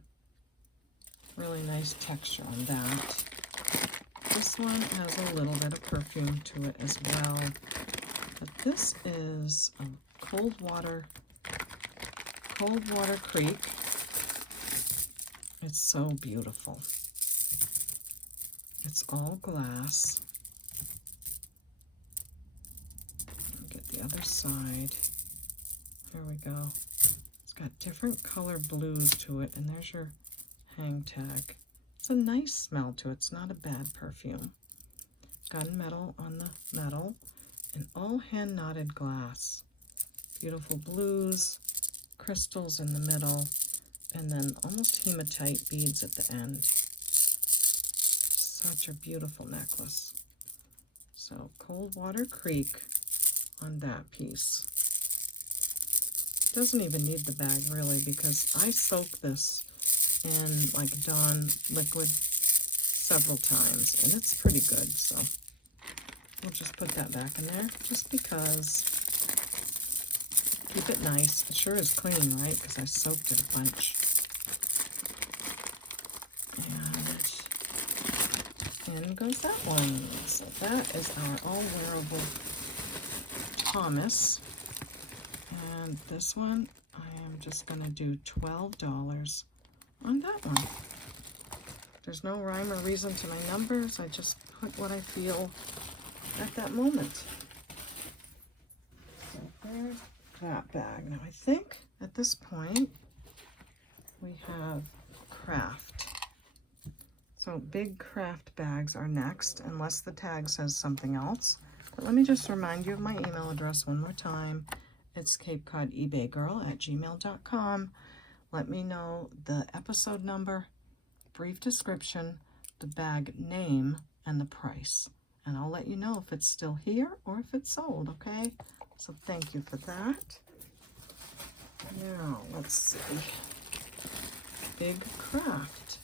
Really nice texture on that. This one has a little bit of perfume to it as well. But this is a Cold Water Creek. It's so beautiful. It's all glass. I'll get the other side. There we go. It's got different color blues to it, and there's your hang tag. It's a nice smell to it. It's not a bad perfume. Gunmetal on the metal, and all hand knotted glass. Beautiful blues, crystals in the middle, and then almost hematite beads at the end. Such a beautiful necklace. So Cold Water Creek on that piece. Doesn't even need the bag really, because I soak this in like Dawn liquid several times, and it's pretty good. So we'll just put that back in there just because. Keep it nice. It sure is clean, right? Because I soaked it a bunch. And in goes that one. So that is our all wearable Thomas. And this one, I am just going to do $12 on that one. There's no rhyme or reason to my numbers. I just put what I feel at that moment. So there's that bag. Now I think at this point we have craft. So big craft bags are next, unless the tag says something else. But let me just remind you of my email address one more time. It's CapeCodEbayGirl@gmail.com. Let me know the episode number, brief description, the bag name, and the price. And I'll let you know if it's still here or if it's sold, okay? So thank you for that. Now, let's see. Big craft.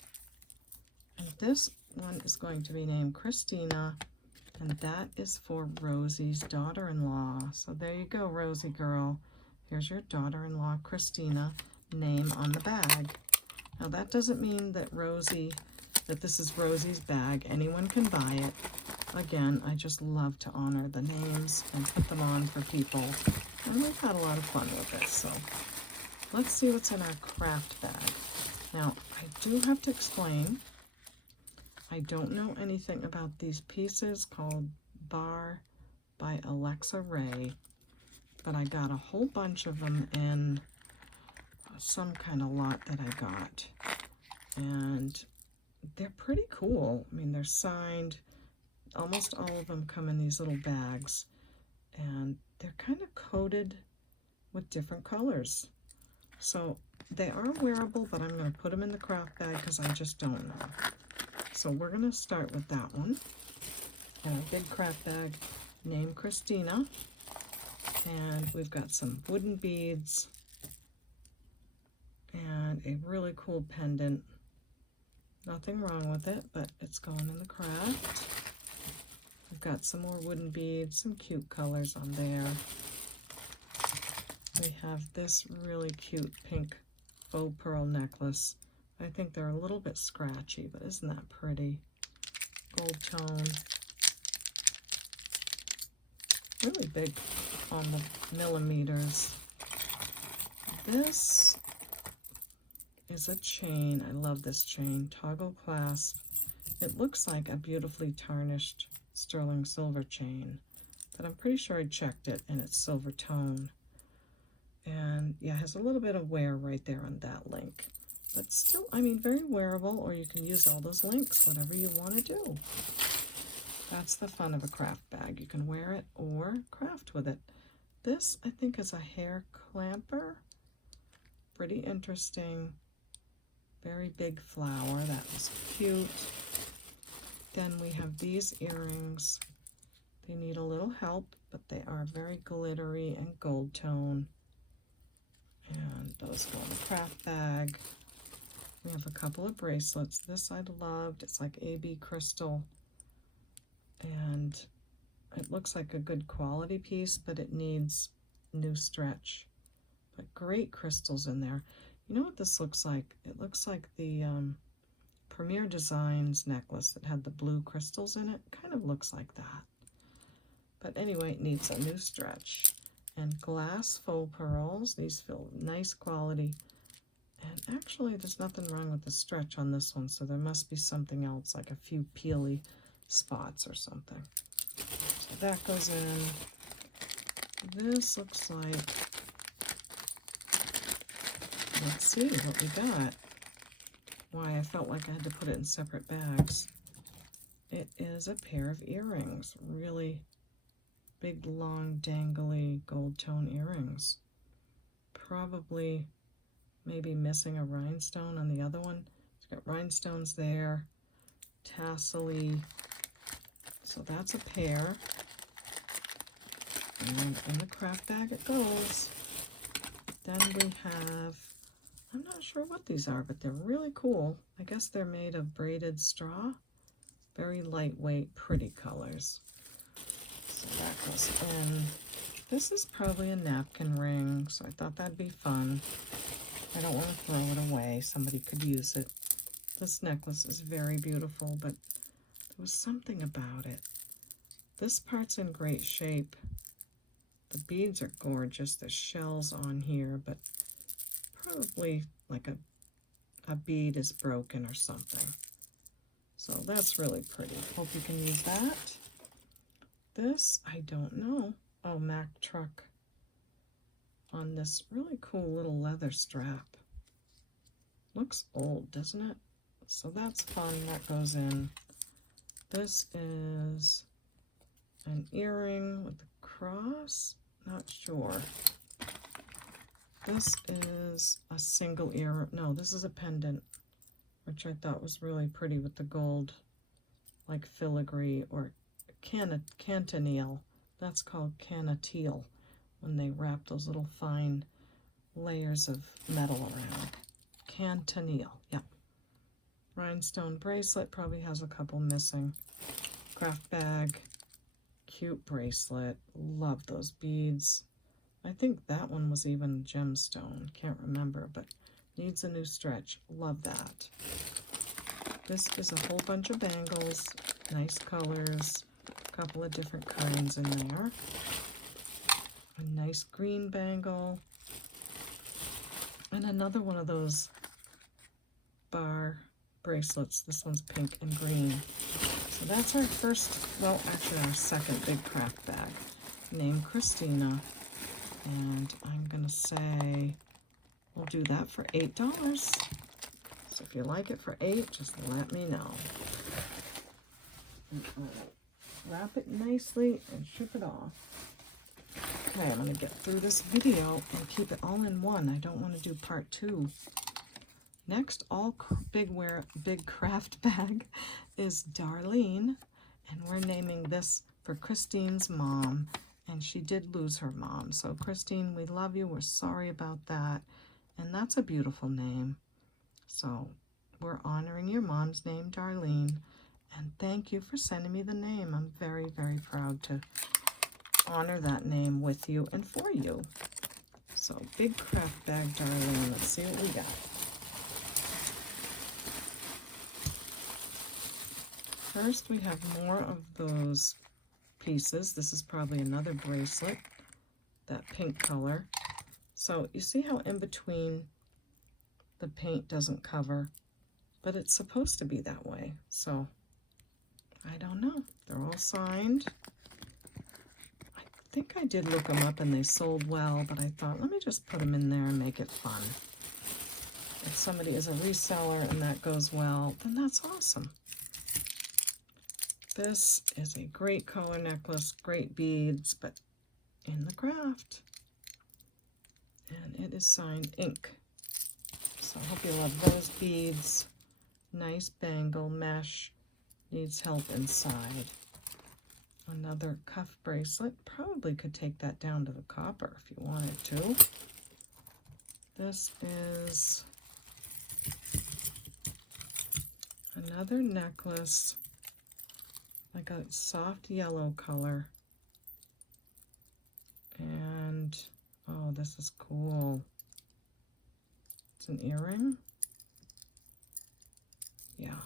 And this one is going to be named Christina, and that is for Rosie's daughter-in-law. So there you go, Rosie girl. Here's your daughter-in-law, Christina, name on the bag. Now that doesn't mean that this is Rosie's bag. Anyone can buy it. Again, I just love to honor the names and put them on for people. And we've had a lot of fun with this. So let's see what's in our craft bag. Now, I do have to explain, I don't know anything about these pieces called Bar by Alexa Ray, but I got a whole bunch of them in some kind of lot that I got. And they're pretty cool. I mean, they're signed. Almost all of them come in these little bags, and they're kind of coated with different colors. So they are wearable, but I'm going to put them in the craft bag because I just don't know. So we're going to start with that one. And a big craft bag named Christina. And we've got some wooden beads and a really cool pendant. Nothing wrong with it, but it's going in the craft. We've got some more wooden beads, some cute colors on there. We have this really cute pink faux pearl necklace. I think they're a little bit scratchy, but isn't that pretty? Gold tone. Really big on the millimeters. This is a chain. I love this chain. Toggle clasp. It looks like a beautifully tarnished sterling silver chain, but I'm pretty sure I checked it and it's silver tone. And yeah, it has a little bit of wear right there on that link. But still, I mean, very wearable, or you can use all those links, whatever you want to do. That's the fun of a craft bag. You can wear it or craft with it. This, I think, is a hair clamper. Pretty interesting. Very big flower. That was cute. Then we have these earrings. They need a little help, but they are very glittery and gold tone. And those go in the craft bag. We have a couple of bracelets. This I loved. It's like AB crystal. And it looks like a good quality piece, but it needs new stretch. But great crystals in there. You know what this looks like? It looks like the Premier Designs necklace that had the blue crystals in it. Kind of looks like that. But anyway, it needs a new stretch. And glass faux pearls. These feel nice quality. And actually, there's nothing wrong with the stretch on this one, so there must be something else, like a few peely spots or something. So that goes in. This looks like, let's see what we got. Why, I felt like I had to put it in separate bags. It is a pair of earrings, really big, long, dangly gold tone earrings. Probably maybe missing a rhinestone on the other one. It's got rhinestones there, tassel-y. So that's a pair. And in the craft bag it goes. Then we have, I'm not sure what these are, but they're really cool. I guess they're made of braided straw. Very lightweight, pretty colors. So that goes in. This is probably a napkin ring, so I thought that'd be fun. I don't want to throw it away. Somebody could use it. This necklace is very beautiful, but there was something about it. This part's in great shape. The beads are gorgeous. There's shells on here, but probably like a bead is broken or something. So that's really pretty. Hope you can use that. This, I don't know. Oh, Mack truck on this really cool little leather strap. Looks old, doesn't it? So that's fun. That goes in. This is an earring with a cross. Not sure. This is a single ear. No, this is a pendant, which I thought was really pretty with the gold, like filigree or cantonile. That's called canatile when they wrap those little fine layers of metal around. Cantonile, yep. Rhinestone bracelet, probably has a couple missing. Craft bag, cute bracelet. Love those beads. I think that one was even gemstone. Can't remember, but needs a new stretch. Love that. This is a whole bunch of bangles. Nice colors. A couple of different kinds in there. A nice green bangle. And another one of those bar bracelets. This one's pink and green. So that's our first, well, actually our second big craft bag, named Christina. And I'm gonna say we'll do that for $8. So if you like it for $8, just let me know. And I'll wrap it nicely and ship it off. Okay, I'm gonna get through this video and keep it all in one. I don't want to do part 2. Next, big craft bag is Darlene, and we're naming this for Christine's mom. And she did lose her mom. So Christine, we love you. We're sorry about that. And that's a beautiful name. So we're honoring your mom's name, Darlene. And thank you for sending me the name. I'm very, very proud to honor that name with you and for you. So big craft bag, Darlene. Let's see what we got. First, we have more of those pieces. This is probably another bracelet, that pink color. So you see how in between the paint doesn't cover, but it's supposed to be that way. So I don't know. They're all signed. I think I did look them up and they sold well, but I thought, let me just put them in there and make it fun. If somebody is a reseller and that goes well, then that's awesome. This is a great collar necklace, great beads, but in the craft. And it is signed ink. So I hope you love those beads. Nice bangle mesh. Needs help inside. Another cuff bracelet. Probably could take that down to the copper if you wanted to. This is another necklace. Like a soft yellow color. And, oh, this is cool. It's an earring. yeah.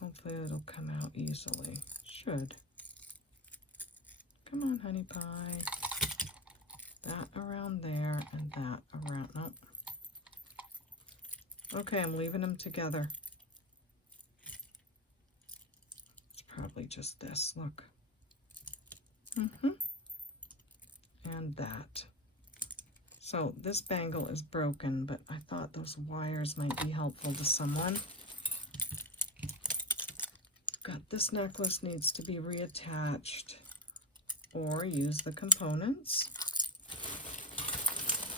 Hopefully it'll come out easily. Should. Come on, honey pie. That around there and that around, nope. Okay, I'm leaving them together. It's probably just this, look. And that. So this bangle is broken, but I thought those wires might be helpful to someone. Got this necklace needs to be reattached or use the components.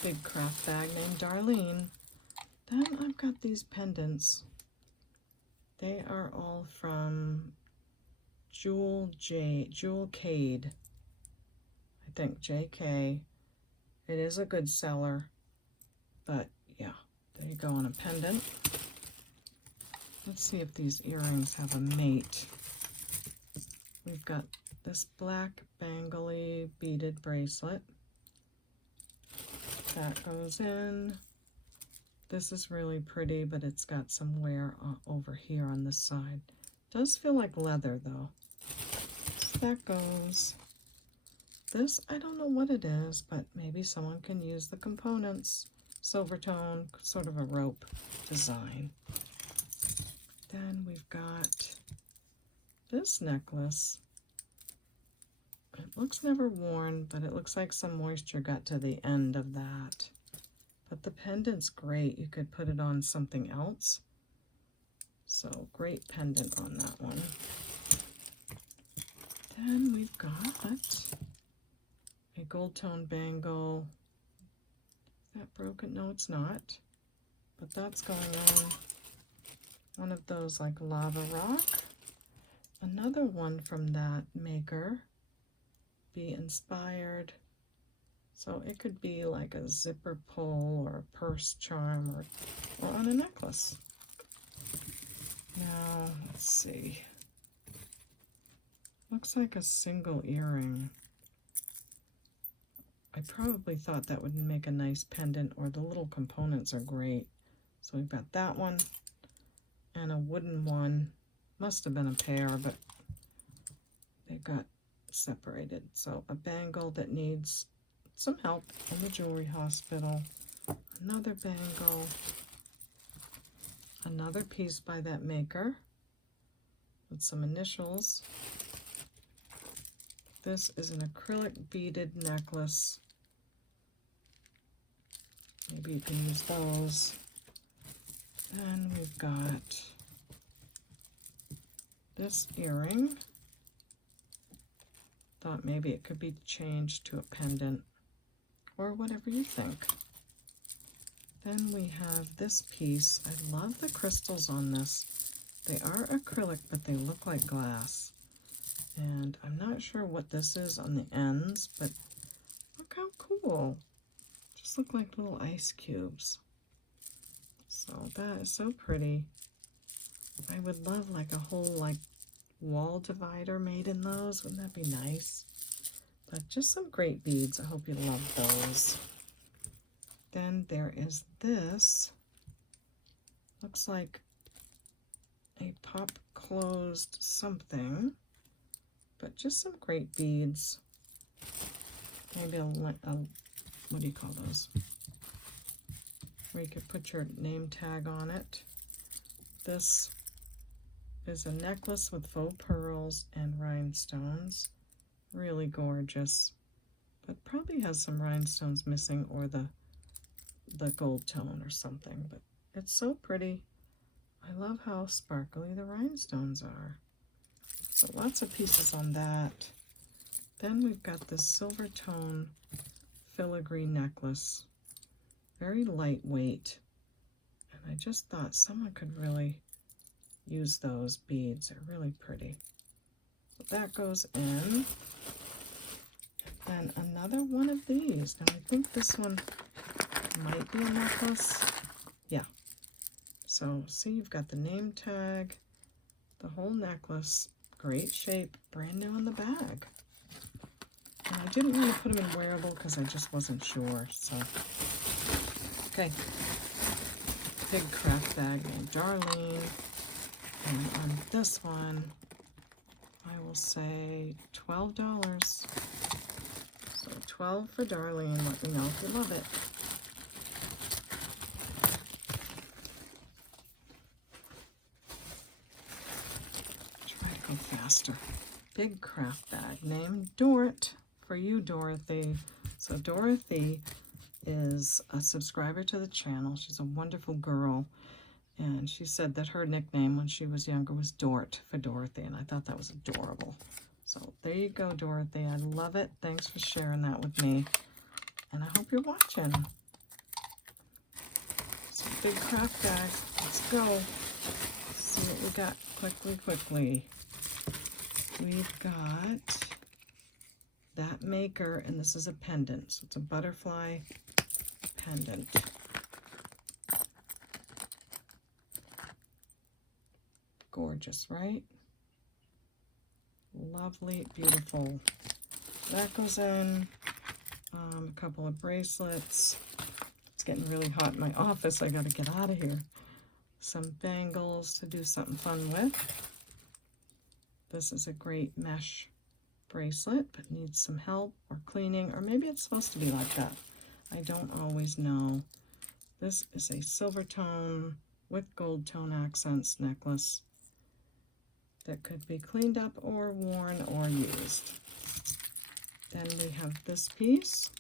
Big craft bag named Darlene. Then I've got these pendants. They are all from Jewelcade. I think JK. It is a good seller, but yeah, there you go on a pendant. Let's see if these earrings have a mate. We've got this black bangly beaded bracelet. That goes in. This is really pretty, but it's got some wear over here on this side. Does feel like leather though. So that goes. This, I don't know what it is, but maybe someone can use the components. Silver tone, sort of a rope design. Then we've got this necklace. It looks never worn, but it looks like some moisture got to the end of that. But the pendant's great. You could put it on something else. So great pendant on that one. Then we've got a gold tone bangle. Is that broken? No, it's not. But that's going on one of those like lava rock. Another one from that maker. Be inspired. So it could be like a zipper pull or a purse charm or on a necklace. Now, let's see. Looks like a single earring. I probably thought that would make a nice pendant, or the little components are great. So we've got that one and a wooden one. Must have been a pair, but they got separated. So a bangle that needs some help in the jewelry hospital. Another bangle. Another piece by that maker with some initials. This is an acrylic beaded necklace. Maybe you can use those. Then we've got this earring. Thought maybe it could be changed to a pendant or whatever you think. Then we have this piece. I love the crystals on this. They are acrylic, but they look like glass. And I'm not sure what this is on the ends, but look how cool. Just look like little ice cubes. So that is so pretty. I would love like a whole like wall divider made in those. Wouldn't that be nice? But just some great beads. I hope you love those. Then there is this. Looks like a pop closed something, but just some great beads. Maybe a what do you call those? Where you could put your name tag on it. This is a necklace with faux pearls and rhinestones. Really gorgeous, but probably has some rhinestones missing, or the gold tone or something, but it's so pretty. I love how sparkly the rhinestones are. So lots of pieces on that. Then we've got this silver tone filigree necklace. Very lightweight. And I just thought someone could really use those beads. They're really pretty. So that goes in. And another one of these. Now I think this one might be a necklace. Yeah. So see, you've got the name tag, the whole necklace, great shape, brand new in the bag. And I didn't want to put them in wearable because I just wasn't sure. So, okay. big craft bag named Darlene. And on this one, I will say $12. So 12 for Darlene. Let me know if you love it. Try to go faster. Big craft bag named Dorot for you, Dorothy. So Dorothy is a subscriber to the channel. She's a wonderful girl. And she said that her nickname when she was younger was Dort for Dorothy. And I thought that was adorable. So there you go, Dorothy. I love it. Thanks for sharing that with me. And I hope you're watching. So big craft bag. Let's go. Let's see what we got quickly. We've got that maker, and this is a pendant. So it's a butterfly pendant. Gorgeous, right? Lovely, beautiful. That goes in. A couple of bracelets. It's getting really hot in my office. I got to get out of here. Some bangles to do something fun with. This is a great mesh bracelet, but needs some help or cleaning, or maybe it's supposed to be like that. I don't always know. This is a silver tone with gold tone accents necklace that could be cleaned up or worn or used. Then we have this piece,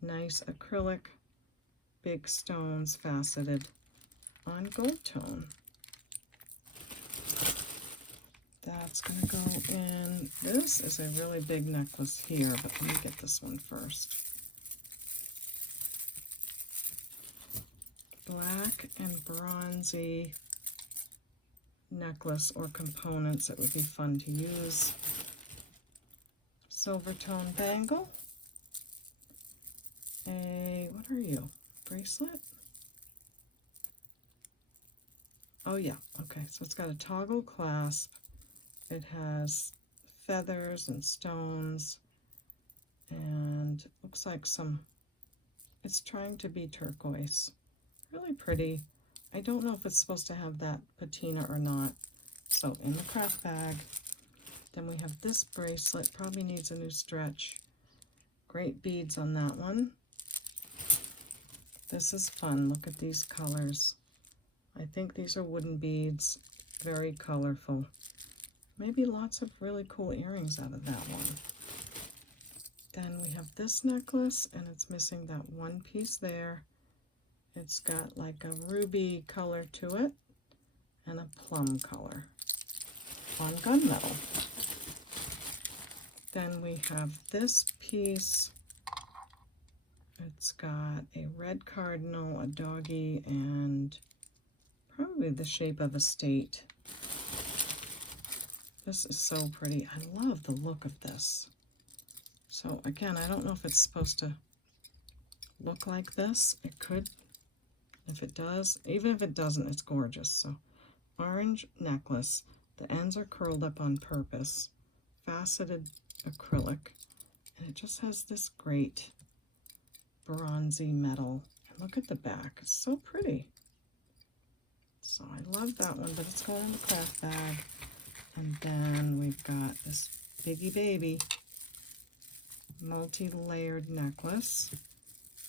nice acrylic, big stones faceted on gold tone. That's going to go in. This is a really big necklace here, but let me get this one first. Black and bronzy necklace or components that would be fun to use. Silver tone bangle. What are you? Bracelet? Oh yeah, okay, so it's got a toggle clasp. It has feathers and stones, and looks like it's trying to be turquoise. Really pretty. I don't know if it's supposed to have that patina or not. So in the craft bag. Then we have this bracelet, probably needs a new stretch. Great beads on that one. This is fun, look at these colors. I think these are wooden beads, very colorful. Maybe lots of really cool earrings out of that one. Then we have this necklace, and it's missing that one piece there. It's got like a ruby color to it, and a plum color on gunmetal. Then we have this piece. It's got a red cardinal, a doggy, and probably the shape of a state. This is so pretty. I love the look of this. So again, I don't know if it's supposed to look like this. It could. If it does, even if it doesn't, it's gorgeous. So orange necklace. The ends are curled up on purpose. Faceted acrylic. And it just has this great bronzy metal. And look at the back. It's so pretty. So I love that one, but it's going in the craft bag. And then we've got this biggie baby multi-layered necklace,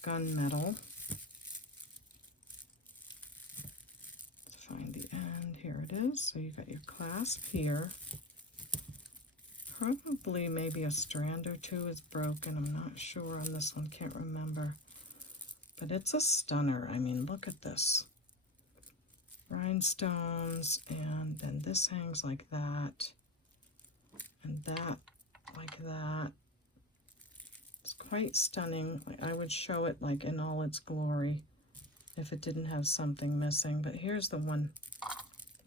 gunmetal. Let's find the end. Here it is. So you've got your clasp here. Probably maybe a strand or two is broken. I'm not sure on this one. Can't remember. But it's a stunner. I mean, look at this. Rhinestones, and then this hangs like that, and that like that. It's quite stunning. I would show it like in all its glory if it didn't have something missing, but here's the one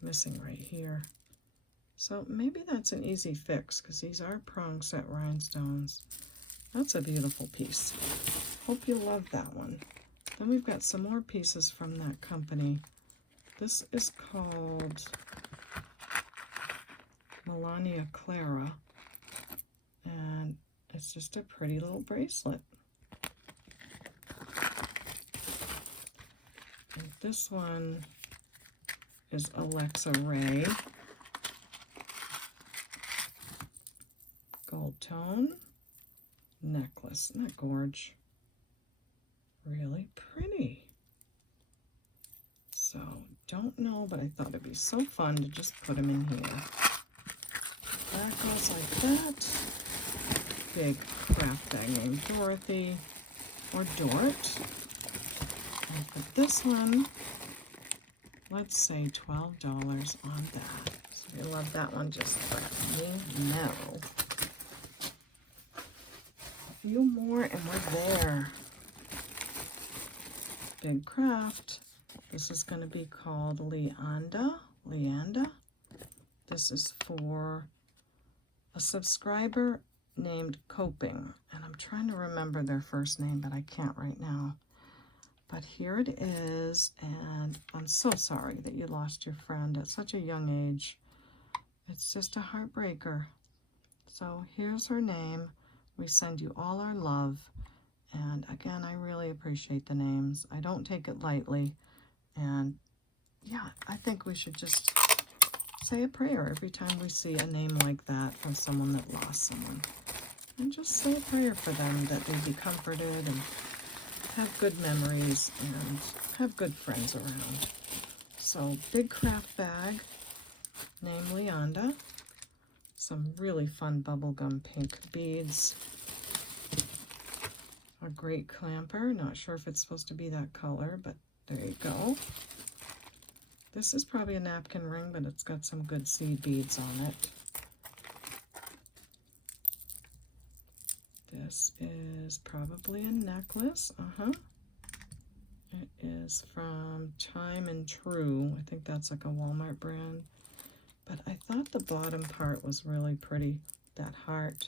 missing right here. So maybe that's an easy fix because these are prong set rhinestones. That's a beautiful piece. Hope you love that one. Then we've got some more pieces from that company. This is called Melania Clara, and it's just a pretty little bracelet. And This one is Alexa Ray. Gold tone necklace. Isn't that gorge? Really pretty. So, don't know, but I thought it'd be so fun to just put them in here. That goes like that. Big craft bag named Dorothy or Dort. And for this one, let's say $12 on that. So we love that one just for me now. A few more and we're there. Big craft. This is going to be called Leanda. This is for a subscriber named Coping, and I'm trying to remember their first name, but I can't right now. But here it is, and I'm so sorry that you lost your friend at such a young age. It's just a heartbreaker. So here's her name. We send you all our love, and again, I really appreciate the names. I don't take it lightly, and yeah, I think we should just say a prayer every time we see a name like that from someone that lost someone. And just say a prayer for them, that they be comforted and have good memories and have good friends around. So, big craft bag named Leanda. Some really fun bubblegum pink beads. A great clamper. Not sure if it's supposed to be that color, but there you go. This is probably a napkin ring, but it's got some good seed beads on it. This is probably a necklace. It is from Time and True. I think that's like a Walmart brand. But I thought the bottom part was really pretty, that heart.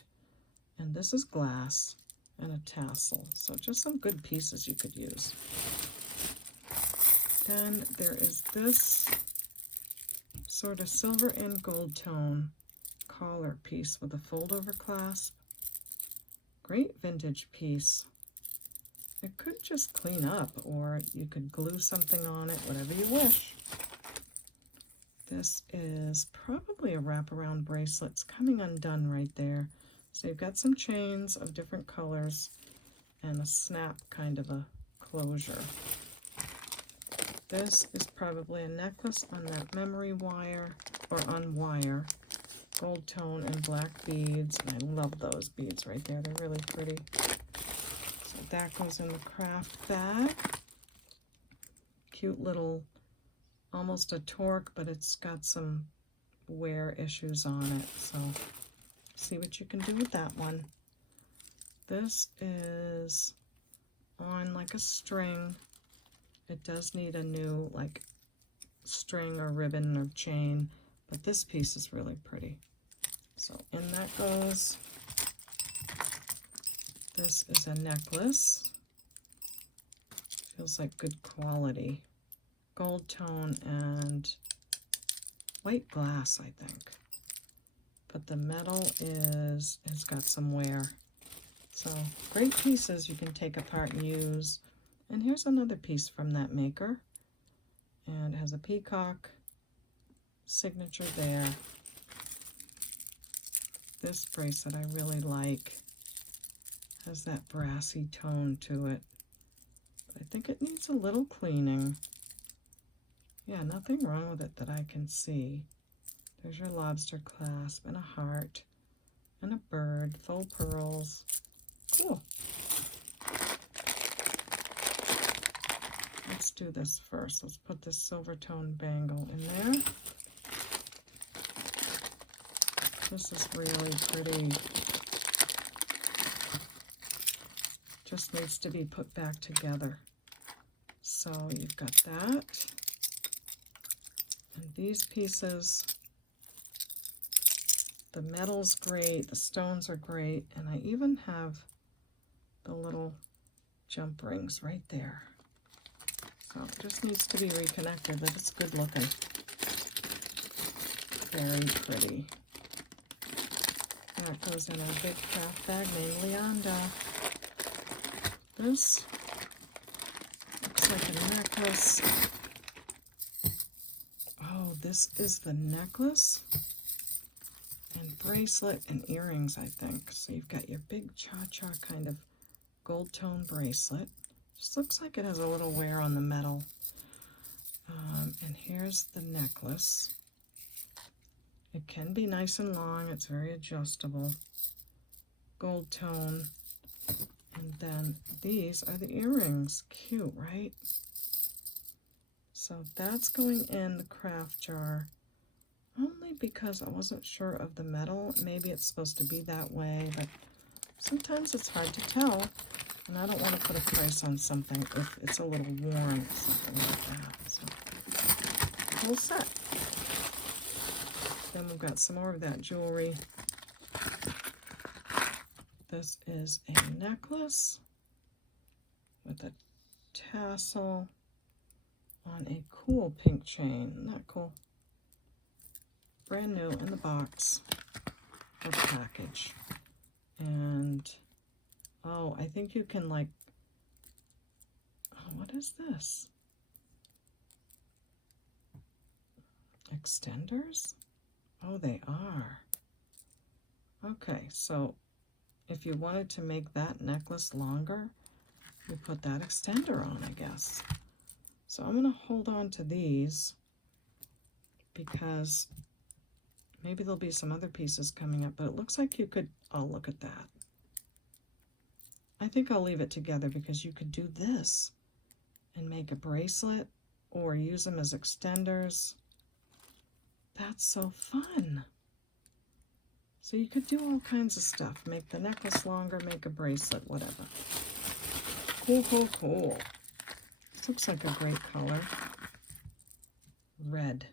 And this is glass and a tassel. So just some good pieces you could use. Then there is this sort of silver and gold tone collar piece with a fold-over clasp. Great vintage piece. It could just clean up, or you could glue something on it, whatever you wish. This is probably a wraparound bracelet. It's coming undone right there. So you've got some chains of different colors and a snap kind of a closure. This is probably a necklace on that memory wire, or on wire. Gold tone and black beads. And I love those beads right there. They're really pretty. So that goes in the craft bag. Cute little, almost a torque, but it's got some wear issues on it. So see what you can do with that one. This is on like a string. It does need a new like string or ribbon or chain, but this piece is really pretty. So in that goes. This is a necklace. Feels like good quality. Gold tone and white glass, I think. But the metal has got some wear. So great pieces you can take apart and use. And here's another piece from that maker. And it has a peacock signature there. This bracelet I really like. Has that brassy tone to it. I think it needs a little cleaning. Yeah, nothing wrong with it that I can see. There's your lobster clasp and a heart and a bird, faux pearls. Cool. Let's do this first. Let's put this silver tone bangle in there. This is really pretty. Just needs to be put back together. So you've got that. And these pieces, the metal's great, the stones are great, and I even have the little jump rings right there. So it just needs to be reconnected, but it's good looking. Very pretty. That goes in our big craft bag named Leanda. This looks like a necklace. this is the necklace and bracelet and earrings, I think. So you've got your big cha-cha kind of gold tone bracelet. Just looks like it has a little wear on the metal. And here's the necklace. It can be nice and long. It's very adjustable. Gold tone. And then these are the earrings. Cute, right? So that's going in the craft jar only because I wasn't sure of the metal. Maybe it's supposed to be that way, but sometimes it's hard to tell. And I don't want to put a price on something if it's a little worn or something like that. So, whole set. Then we've got some more of that jewelry. This is a necklace with a tassel on a cool pink chain. Isn't that cool? Brand new in the box or package. And oh, I think you can like, oh, what is this? Extenders? Oh, they are. Okay, so if you wanted to make that necklace longer, you put that extender on, I guess. So I'm going to hold on to these because maybe there'll be some other pieces coming up, but it looks like you could, oh, look at that. I think I'll leave it together because you could do this and make a bracelet or use them as extenders. That's so fun. So you could do all kinds of stuff. Make the necklace longer, make a bracelet, whatever. Cool, cool, cool. This looks like a great color. Red.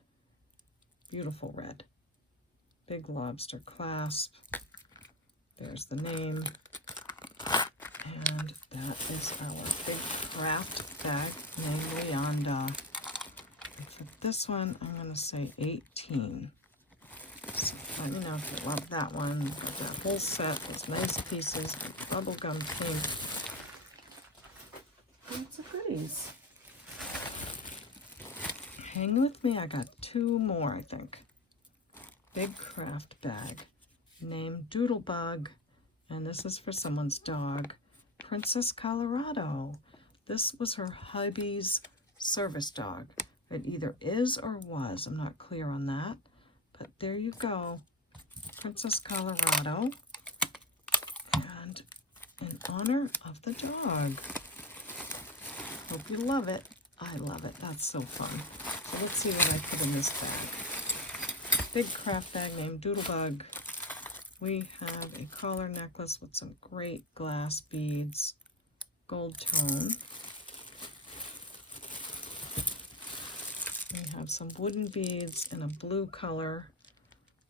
Beautiful red. Big lobster clasp. There's the name. And that is our big craft bag named Leonda. And for this one, I'm going to say 18. So let me know if you love that one. Got that whole set with nice pieces, bubblegum pink. Lots of goodies. Hang with me, I got two more, I think. Big craft bag named Doodlebug, and this is for someone's dog. Princess Colorado. This was her hubby's service dog. It either is or was. I'm not clear on that. But there you go. Princess Colorado. And in honor of the dog. Hope you love it. I love it. That's so fun. So let's see what I put in this bag. Big craft bag named Doodlebug. We have a collar necklace with some great glass beads, gold tone. We have some wooden beads in a blue color.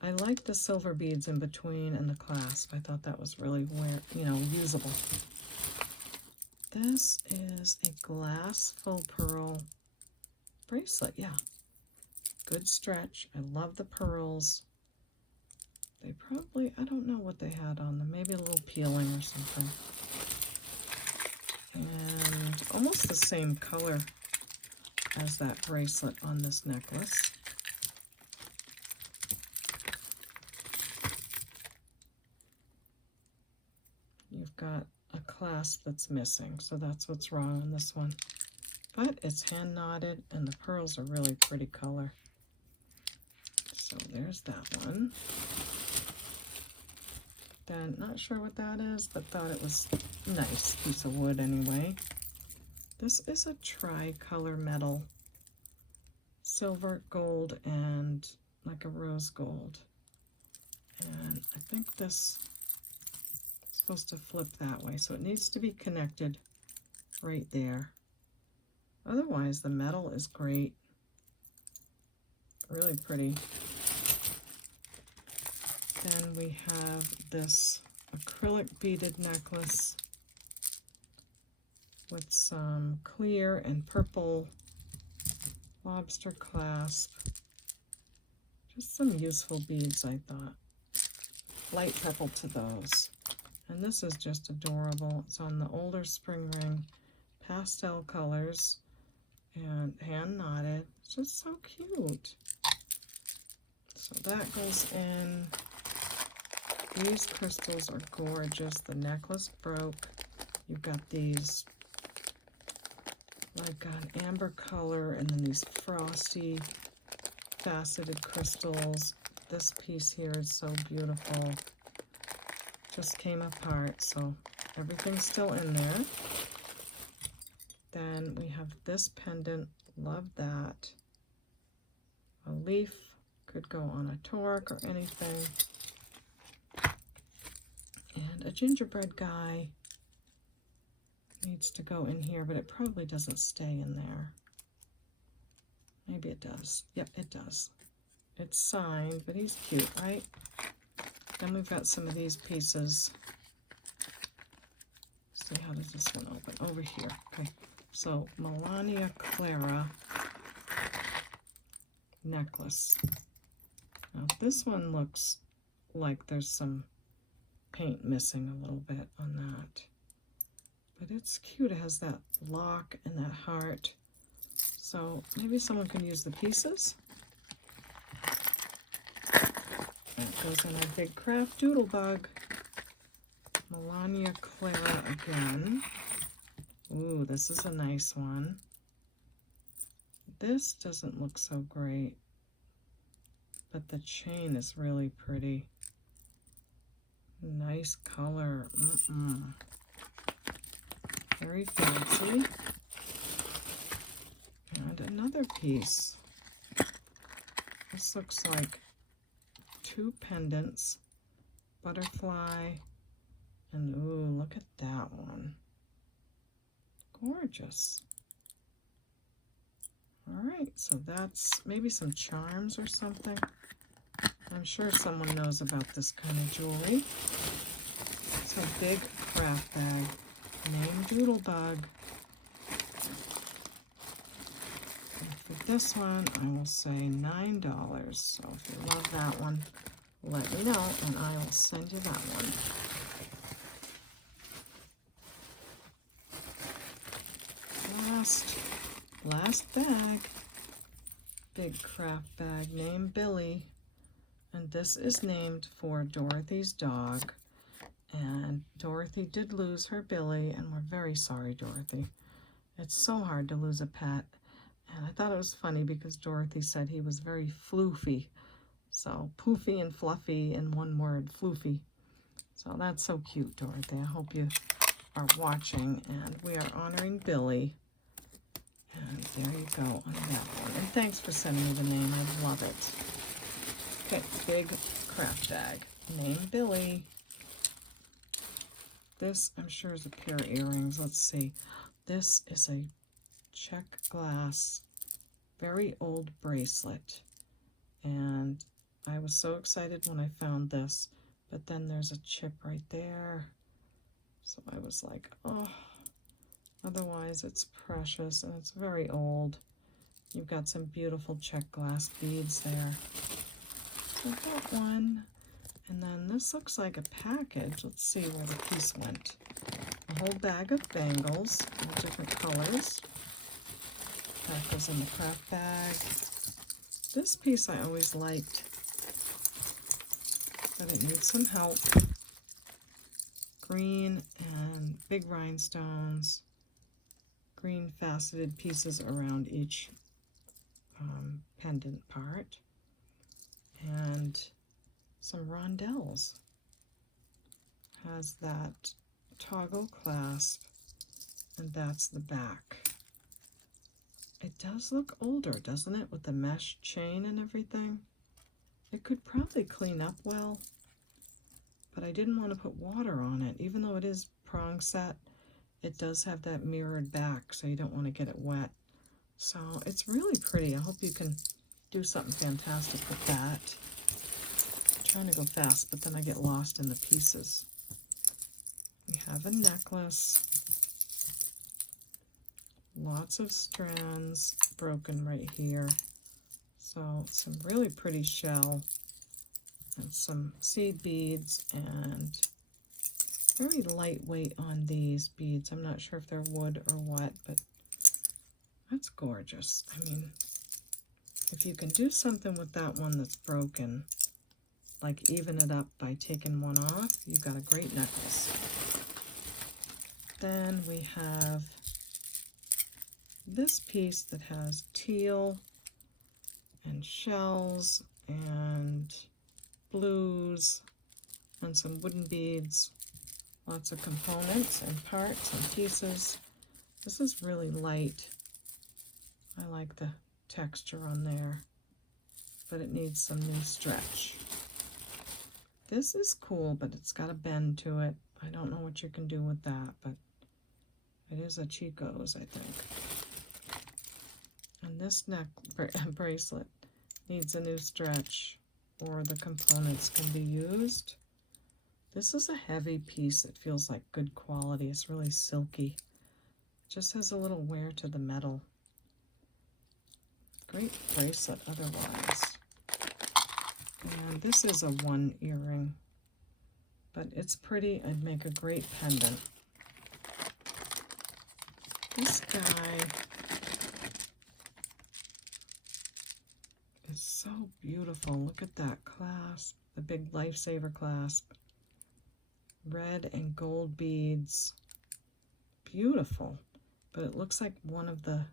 I like the silver beads in between and the clasp. I thought that was really usable. This is a glass faux pearl bracelet. Yeah, good stretch. I love the pearls. They probably, I don't know what they had on them. Maybe a little peeling or something. And almost the same color as that bracelet on this necklace. You've got a clasp that's missing, so that's what's wrong on this one. But it's hand knotted and the pearls are really pretty color. So there's that one. Then, not sure what that is, but thought it was a nice piece of wood anyway. This is a tri-color metal. Silver, gold, and like a rose gold. And I think this is supposed to flip that way, so it needs to be connected right there. Otherwise, the metal is great. Really pretty. Then we have this acrylic beaded necklace with some clear and purple lobster clasp. Just some useful beads, I thought. Light purple to those. And this is just adorable. It's on the older spring ring, pastel colors, and hand knotted. It's just so cute. So that goes in. These crystals are gorgeous. The necklace broke. You've got these like an amber color and then these frosty faceted crystals. This piece here is so beautiful. Just came apart, so everything's still in there. Then we have this pendant. Love that. A leaf could go on a torque or anything. And a gingerbread guy needs to go in here, but it probably doesn't stay in there. Maybe it does. Yep, it does. It's signed, but he's cute, right? Then we've got some of these pieces. See, how does this one open? Over here. Okay. So Melania Clara necklace. Now this one looks like there's some paint missing a little bit on that. But it's cute. It has that lock and that heart. So maybe someone can use the pieces. That goes in our big craft doodle bug. Melania Clara again. Ooh, this is a nice one. This doesn't look so great, but the chain is really pretty. Nice color. Very fancy. And another piece. This looks like two pendants, butterfly, and ooh, look at that one. Gorgeous. All right, so that's maybe some charms or something. I'm sure someone knows about this kind of jewelry. It's a big craft bag named Doodle Bug. And for this one, I will say $9. So if you love that one, let me know and I will send you that one. Last bag. Big craft bag named Billy. And this is named for Dorothy's dog. And Dorothy did lose her Billy, and we're very sorry, Dorothy. It's so hard to lose a pet. And I thought it was funny because Dorothy said he was very floofy. So poofy and fluffy in one word, floofy. So that's so cute, Dorothy. I hope you are watching. And we are honoring Billy. And there you go on that one. And thanks for sending me the name. I love it. Okay, big craft bag. Named Billy. This, I'm sure, is a pair of earrings. Let's see. This is a check glass, very old bracelet. And I was so excited when I found this. But then there's a chip right there. So I was like, oh. Otherwise, it's precious and it's very old. You've got some beautiful check glass beads there. So that one. And then this looks like a package. Let's see where the piece went. A whole bag of bangles in different colors. That goes in the craft bag. This piece I always liked, but it needs some help. Green and big rhinestones. Green faceted pieces around each pendant part, and some rondelles. Has that toggle clasp, and that's the back. It does look older, doesn't it, with the mesh chain and everything? It could probably clean up well, but I didn't want to put water on it. Even though it is prong set, it does have that mirrored back, so you don't want to get it wet. So it's really pretty. I hope you can do something fantastic with that. I'm trying to go fast, but then I get lost in the pieces. We have a necklace. Lots of strands broken right here. So some really pretty shell and some seed beads, and very lightweight on these beads. I'm not sure if they're wood or what, but that's gorgeous. I mean, If you can do something with that one that's broken, like even it up by taking one off, you've got a great necklace. Then we have this piece that has teal and shells and blues and some wooden beads, lots of components and parts and pieces. This is really light. I like the texture on there, but it needs some new stretch. This is cool, but it's got a bend to it. I don't know what you can do with that, but it is a Chico's, I think. And this bracelet needs a new stretch, or the components can be used. This is a heavy piece. It feels like good quality. It's really silky. It just has a little wear to the metal. Great bracelet otherwise. And this is a one earring, but it's pretty. I'd make a great pendant. This guy is so beautiful. Look at that clasp, the big lifesaver clasp. Red and gold beads. Beautiful. But it looks like one of the,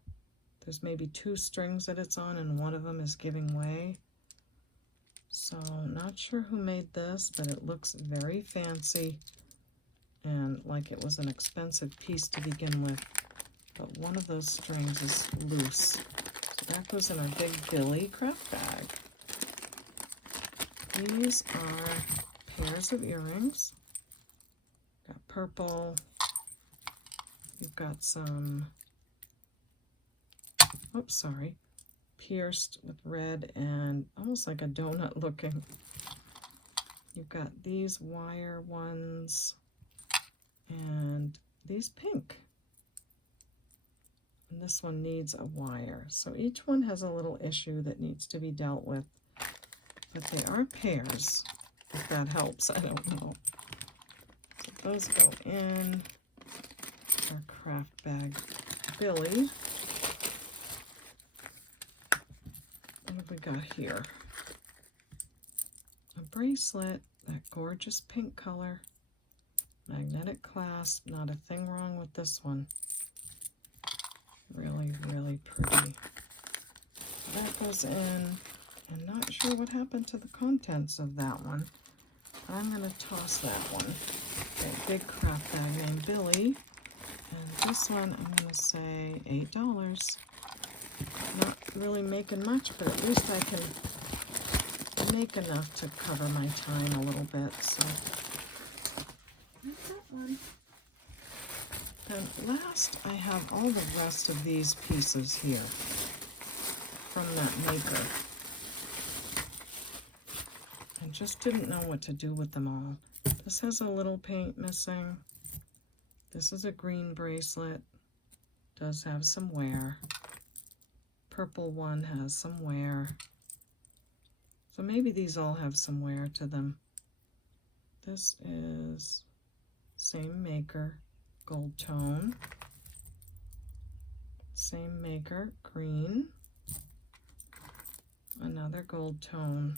there's maybe two strings that it's on and one of them is giving way. So not sure who made this, but it looks very fancy and like it was an expensive piece to begin with. But one of those strings is loose. So that goes in our big Billy craft bag. These are pairs of earrings. Got purple. You've got some, oops, sorry, pierced with red and almost like a donut looking. You've got these wire ones and these pink. And this one needs a wire. So each one has a little issue that needs to be dealt with. But they are pairs, if that helps, I don't know. So those go in our craft bag Billy. What have we got here? A bracelet, that gorgeous pink color. Magnetic clasp, not a thing wrong with this one. Really, really pretty. That goes in. I'm not sure what happened to the contents of that one. I'm going to toss that one. That big craft bag named Billy. And this one, I'm going to say $8. Not really making much, but at least I can make enough to cover my time a little bit. So, that's that one. And last, I have all the rest of these pieces here from that maker. I just didn't know what to do with them all. This has a little paint missing. This is a green bracelet. Does have some wear. Purple one has some wear. So maybe these all have some wear to them. This is same maker, gold tone. Same maker, green. Another gold tone.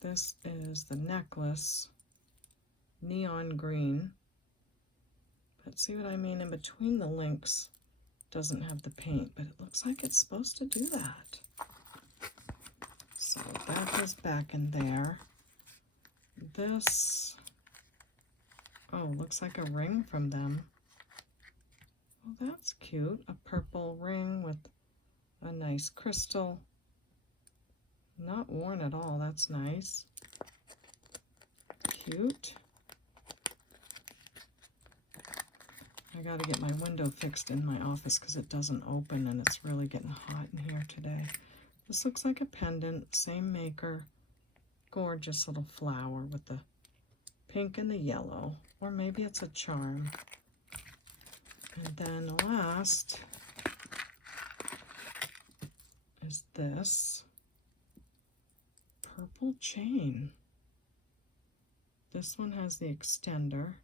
This is the necklace, neon green. But see what I mean? In between the links, doesn't have the paint, but it looks like it's supposed to do that. So that goes back in there. This, oh, looks like a ring from them. Well, that's cute. A purple ring with a nice crystal. Not worn at all. That's nice. Cute. I got to get my window fixed in my office because it doesn't open and it's really getting hot in here today. This looks like a pendant, same maker. Gorgeous little flower with the pink and the yellow. Or maybe it's a charm. And then last is this purple chain. This one has the extender.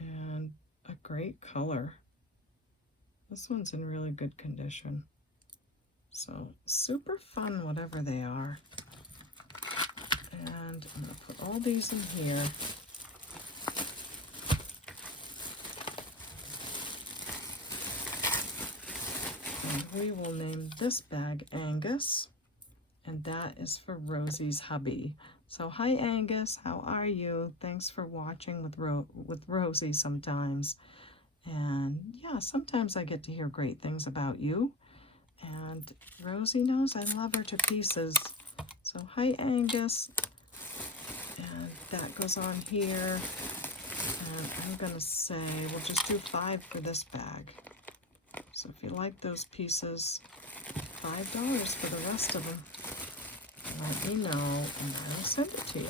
and a great color. This one's in really good condition. So super fun, whatever they are. And I'm going to put all these in here. And we will name this bag Angus. And that is for Rosie's hubby. So hi Angus, how are you? Thanks for watching with Rosie sometimes. And yeah, sometimes I get to hear great things about you. And Rosie knows I love her to pieces. So hi Angus. And that goes on here. And I'm gonna say we'll just do 5 for this bag. So if you like those pieces, $5 for the rest of them. Let me know and I'll send it to you.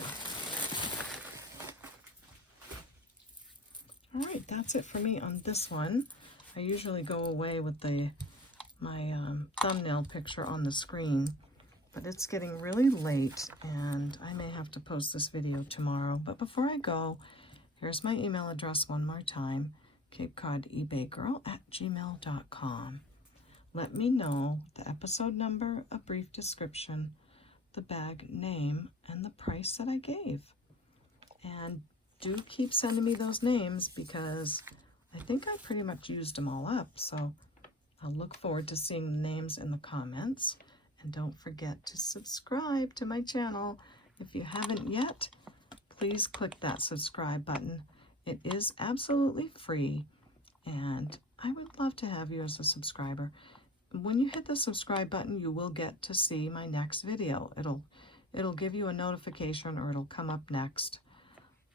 All right, that's it for me on this one. I usually go away with my thumbnail picture on the screen, but it's getting really late and I may have to post this video tomorrow. But before I go, here's my email address one more time, CapeCodEbayGirl@gmail.com. Let me know the episode number, a brief description, the bag name, and the price that I gave. And do keep sending me those names because I think I pretty much used them all up. So I'll look forward to seeing the names in the comments. And don't forget to subscribe to my channel. If you haven't yet, please click that subscribe button. It is absolutely free, and I would love to have you as a subscriber. When you hit the subscribe button, you will get to see my next video. It'll give you a notification, or it'll come up next,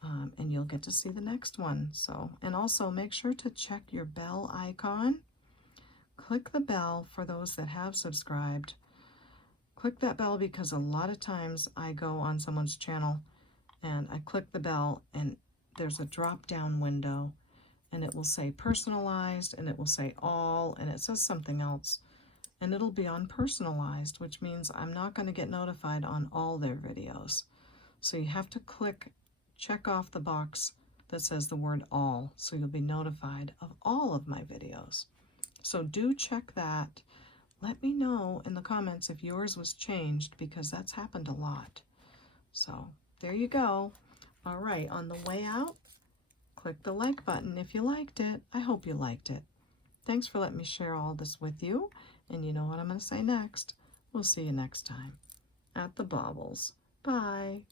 and you'll get to see the next one. So, and also make sure to check your bell icon. Click the bell for those that have subscribed. Click that bell because a lot of times I go on someone's channel and I click the bell and there's a drop down window and it will say personalized and it will say all and it says something else. And it'll be on personalized, which means I'm not going to get notified on all their videos. So you have to check off the box that says the word all, so you'll be notified of all of my videos. So do check that. Let me know in the comments if yours was changed, because that's happened a lot. So there you go. All right, on the way out, click the like button if you liked it. I hope you liked it. Thanks for letting me share all this with you. And you know what I'm going to say next. We'll see you next time at the Baubles. Bye.